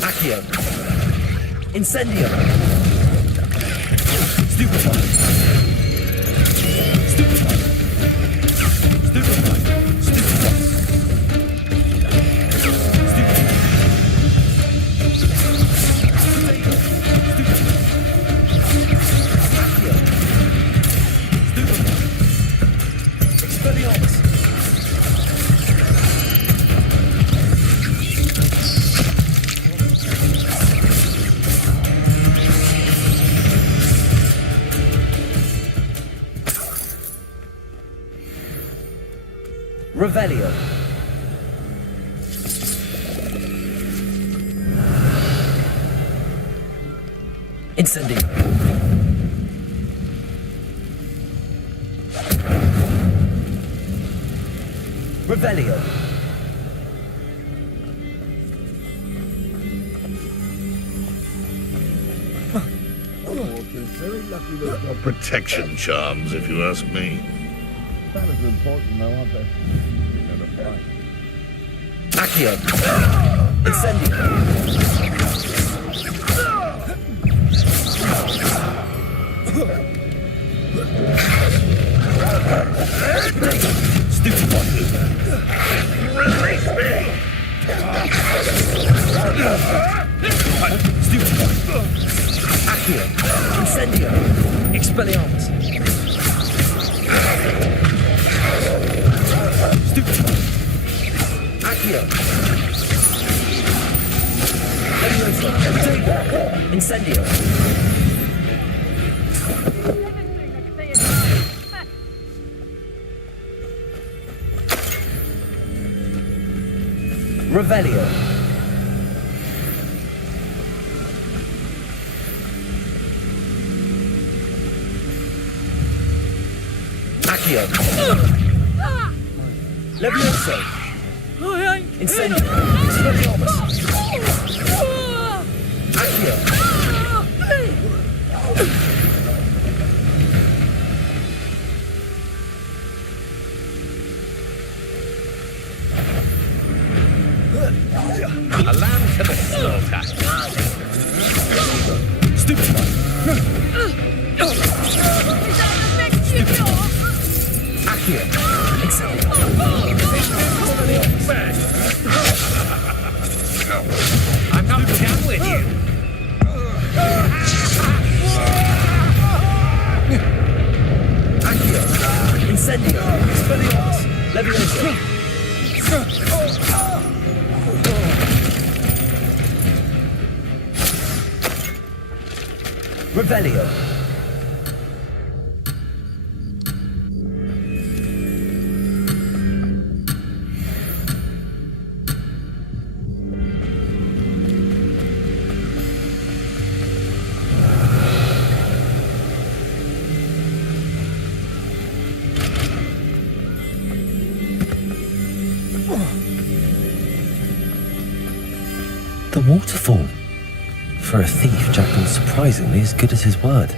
Accio. Incendio. Stupefy. Stupefy. Stupefy. Stupefy. Expelliarmus. Revelio. Incendio. Revelio. Protection charms, if you ask me. Accio. Incendio. Stupefy. Release me! Stupefy. Accio. Incendio. Expelliarmus. Stupefy. Accio. Levioso. Incendio. Revelio. Accio. Levioso. Incendio. Expelliarmus. Accio. A lamb to the slaughter. Stupefy. Accio. Incendio. I'm not done with you. Accio. Incendio. Expelliarmus. Levioso. Revelio. The waterfall. For a thief, Jackal's surprisingly as good as his word.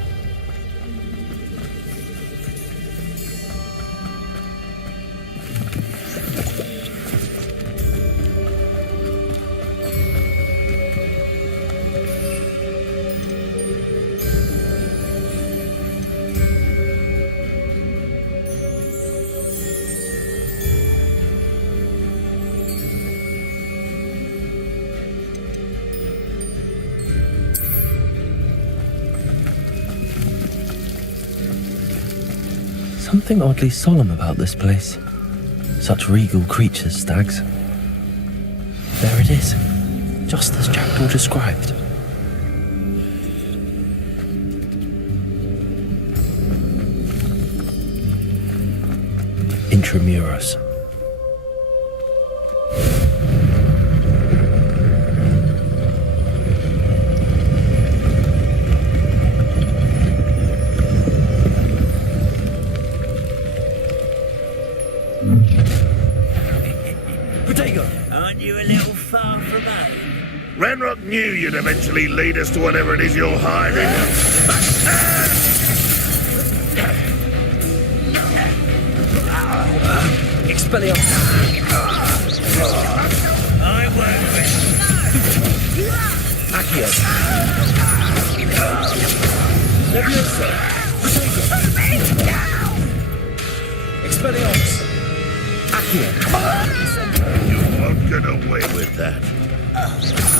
something oddly solemn about this place. Such regal creatures, stags. There it is, just as Jackdaw described. Intramuros. Potato, aren't you a little far from home? Renrock knew you'd eventually lead us to whatever it is you're hiding. Expelliarmus. I won't win. Accio. Leviosa. Expelliarmus. Accio. You won't get away with that.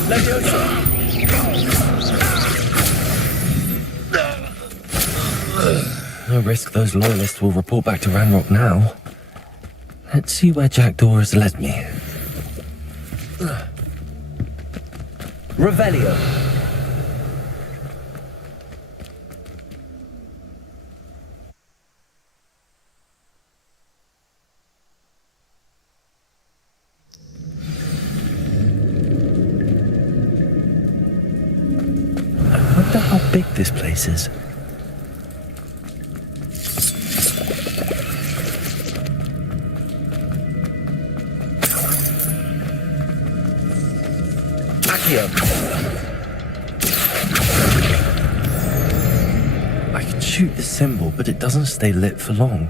Leviosa. No risk those loyalists will report back to Ranrock now. Let's see where Jackdaw has led me. Revelio. I wonder how big this place is. I can shoot the symbol, but it doesn't stay lit for long.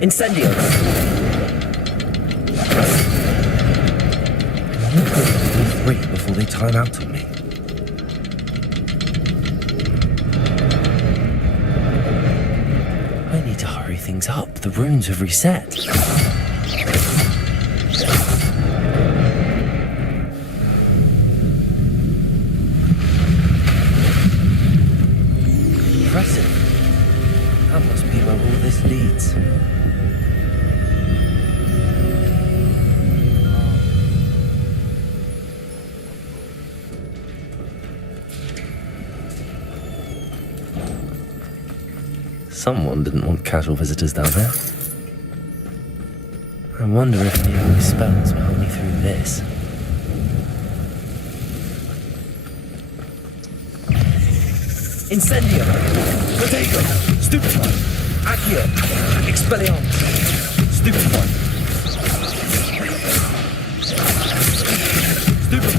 Incendio. I want to go all three before they time out on me. I need to hurry things up. The runes have reset. Impressive. That must be where all this leads. Someone didn't want casual visitors down there. I wonder if any of my spells will help me through this. Incendio. Potato. Stupefy. Accio. Expelliarmus. Stupefy. Stupefy.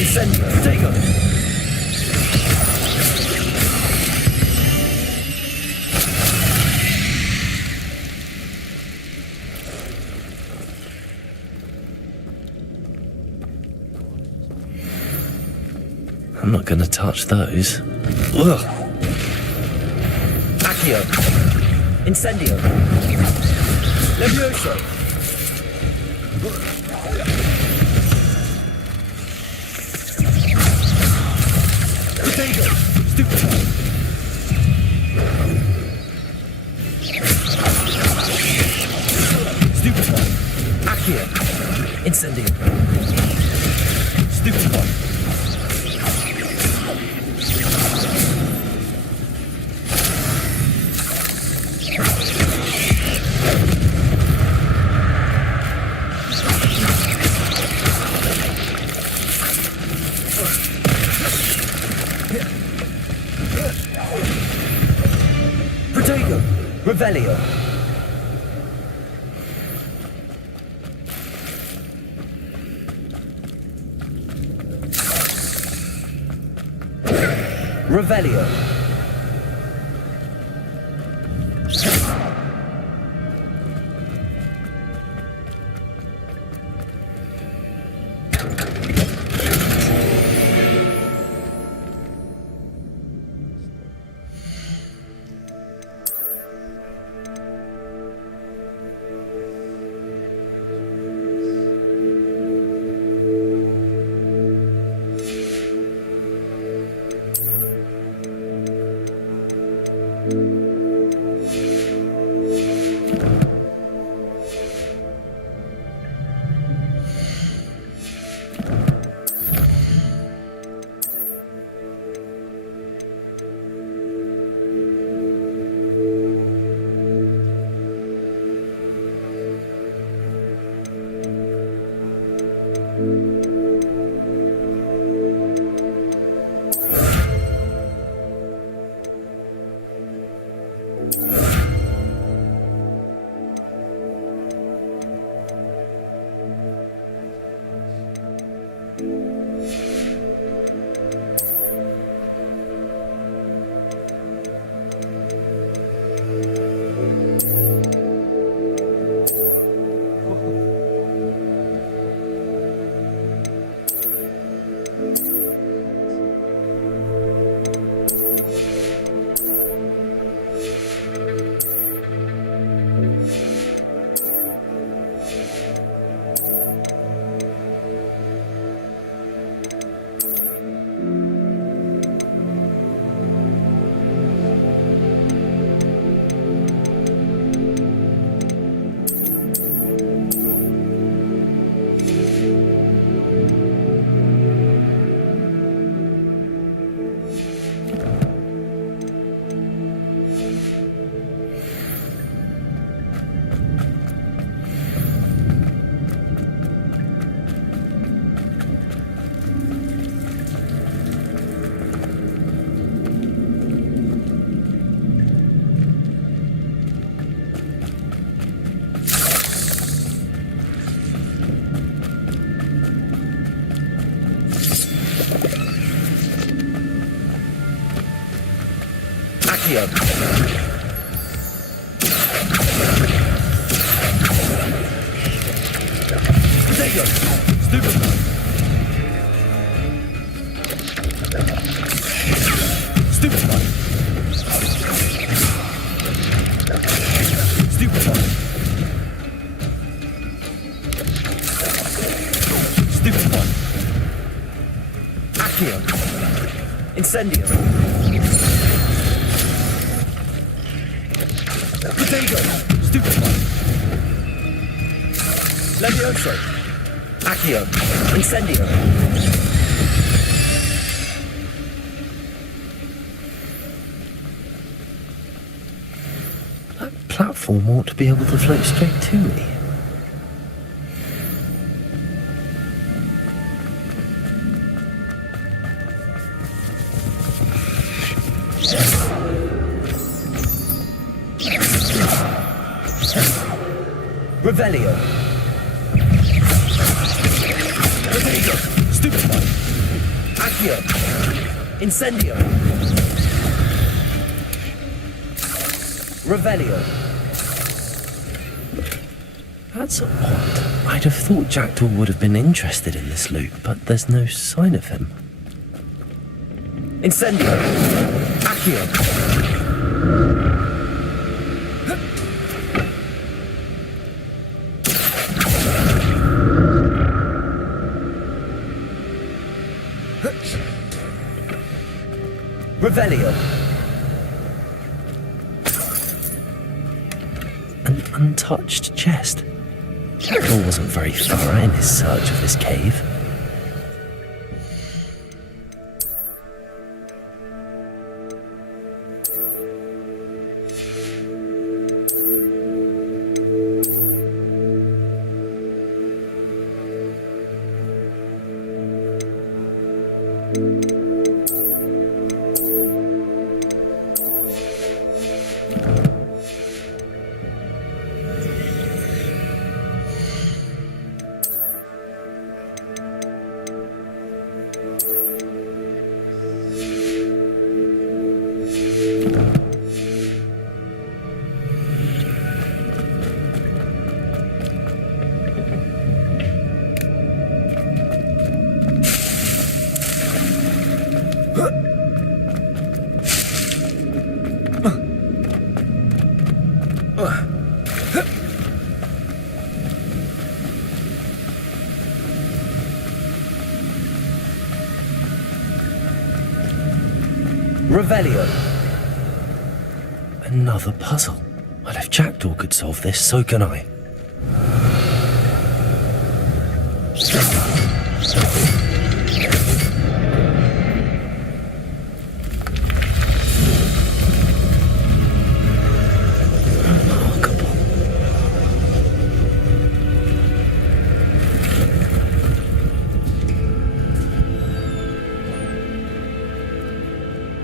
Incendio. Potato. I'm not going to touch those. Ugh. Accio. Incendio. Levioso. Potato. Stupefy. Stupefy. Accio. Incendio. Stupefy. Potato. Revelio. Revelio. Accio. Potato. Stupefy. Stupefy. Stupefy. Stupefy. Accio. Incendio. Potato. Stupefy. Levioso. Accio. Incendio. That platform ought to be able to float straight to me. Revelio. Potato. Stupefy. Accio. Incendio. Revelio. That's odd. I'd have thought Jackdaw would have been interested in this loot, but there's no sign of him. Incendio. Accio. Revelio. An untouched chest. Jackdaw wasn't very thorough in his search of this cave. Another puzzle. Well, if Jackdaw could solve this, so can I.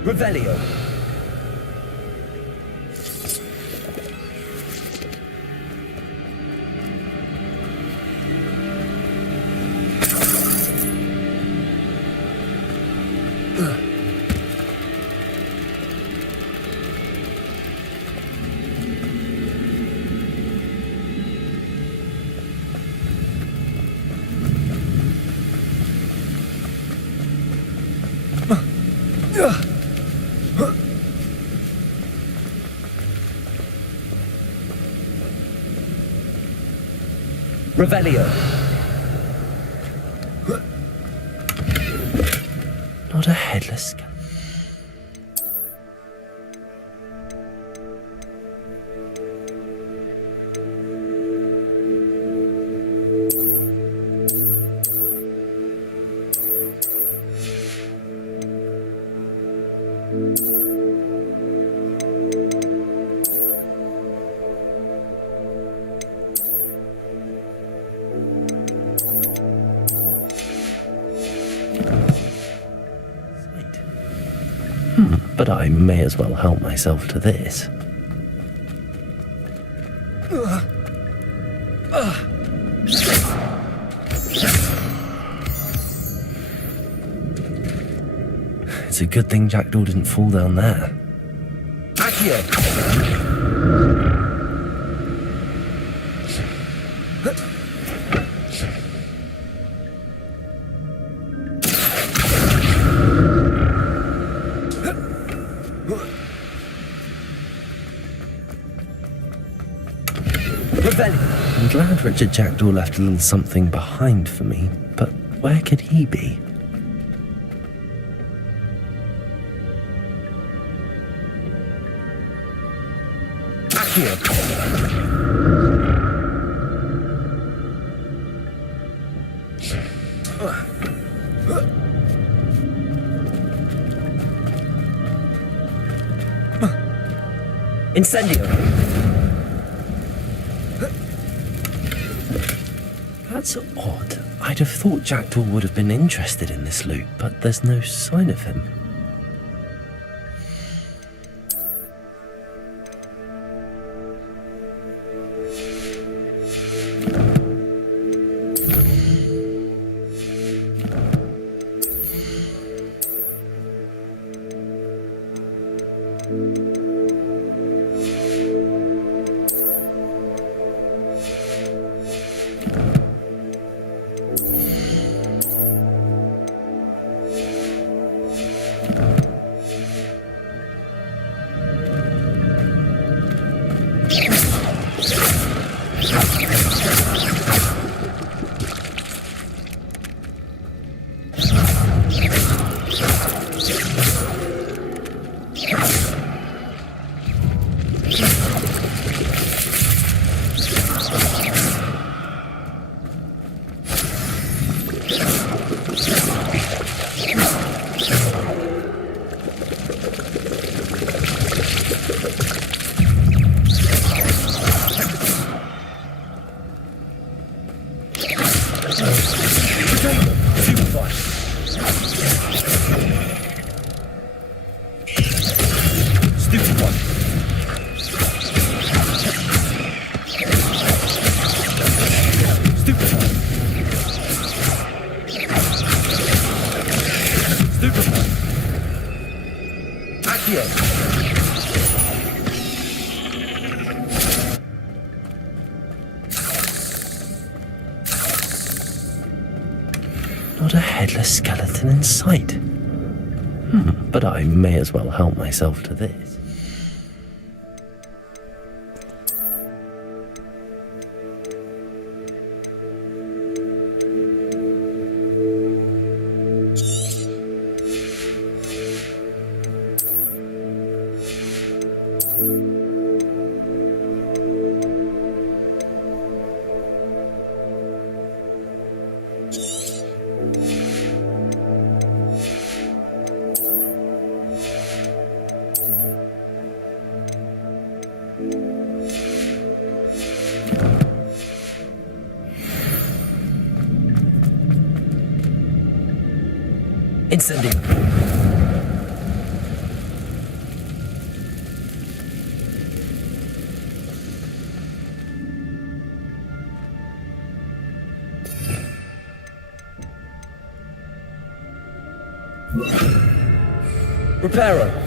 Revelio. Revelio. Not a headless skeleton. But I may as well help myself to this. It's a good thing Jackdaw didn't fall down there. Accio. I'm glad Richard Jackdaw left a little something behind for me, but where could he be? Incendio. That's odd. I'd have thought Jackdaw would have been interested in this loot, but there's no sign of him. Not a headless skeleton in sight. But I may as well help myself to this. Incendio. Reparo.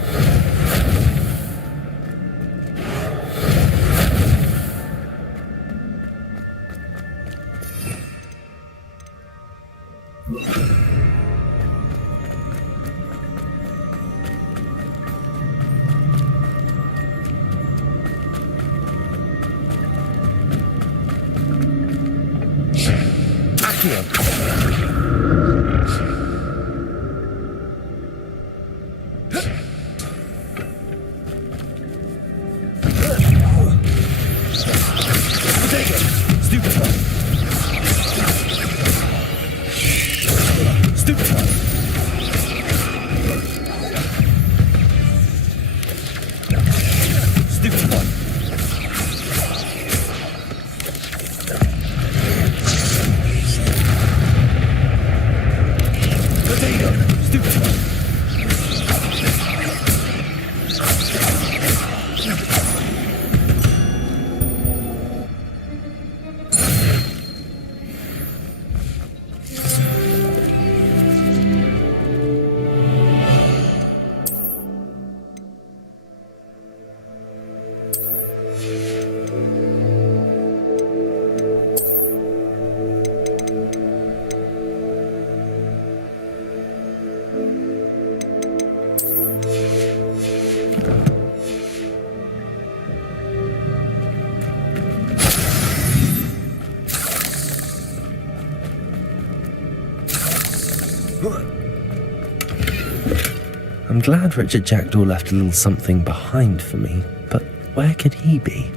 I'm glad Richard Jackdaw left a little something behind for me, but where could he be?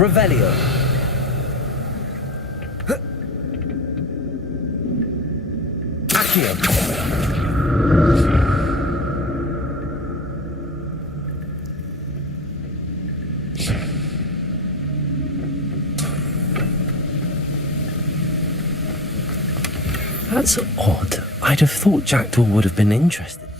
Revelio. Accio. That's odd. I'd have thought Jackdaw would have been interested.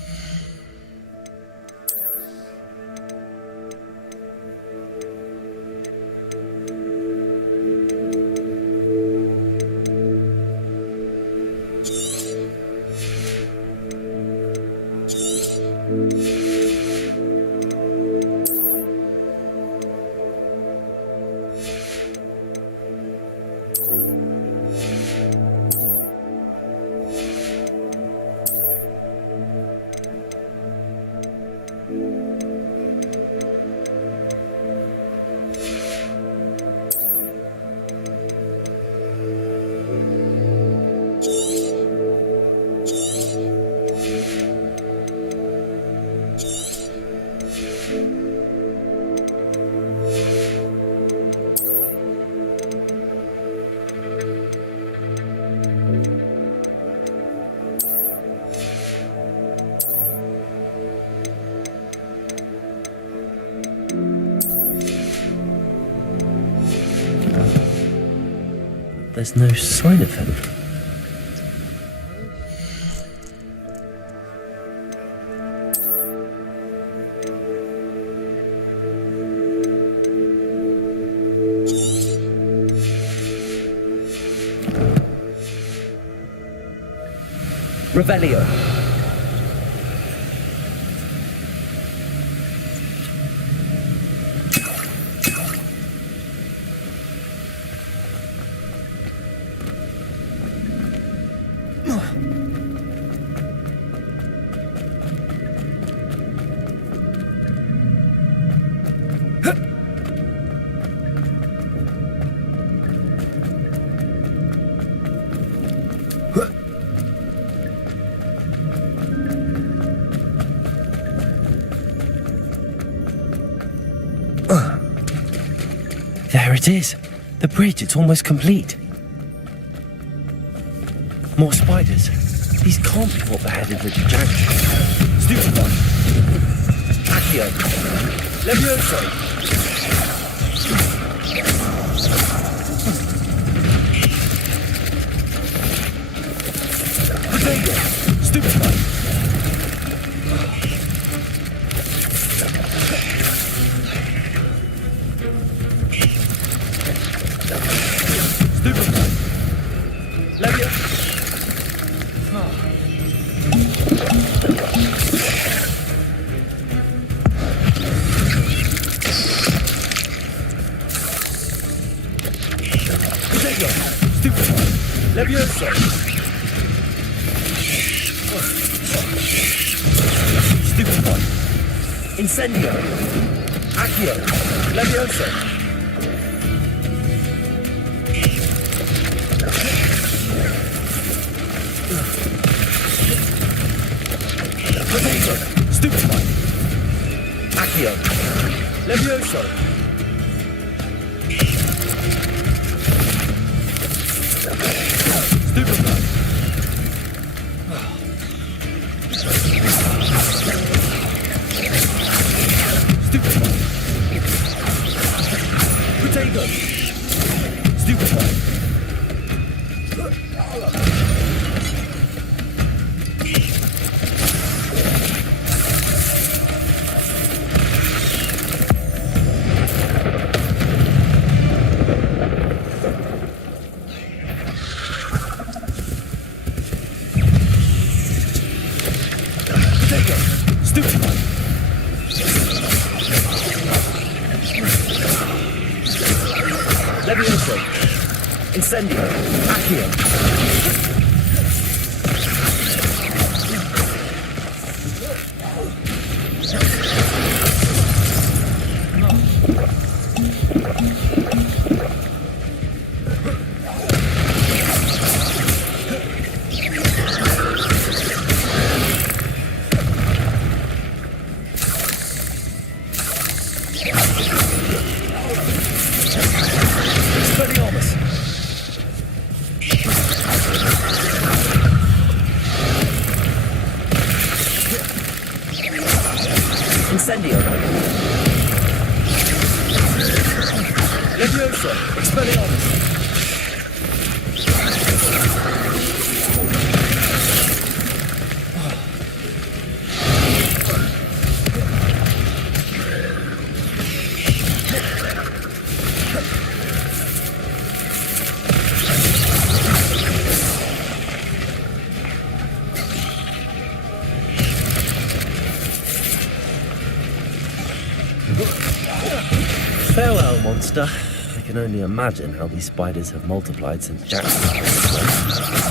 there's no sign of him. Revelio. There it is. The bridge, it's almost complete. More spiders. These can't be what beheaded Richard Jackson. Stupefy. Accio. Levioso. Potato. Stupefy. Levioso. Stupefy. Incendio. Accio. Levioso. Potato. Stupefy. Accio. Levioso. Potato. Stupefy. Levioso. Incendio. Accio. Incendio. Levioso. Expelliarmus. Farewell, monster. I can only imagine how these spiders have multiplied since Jackson.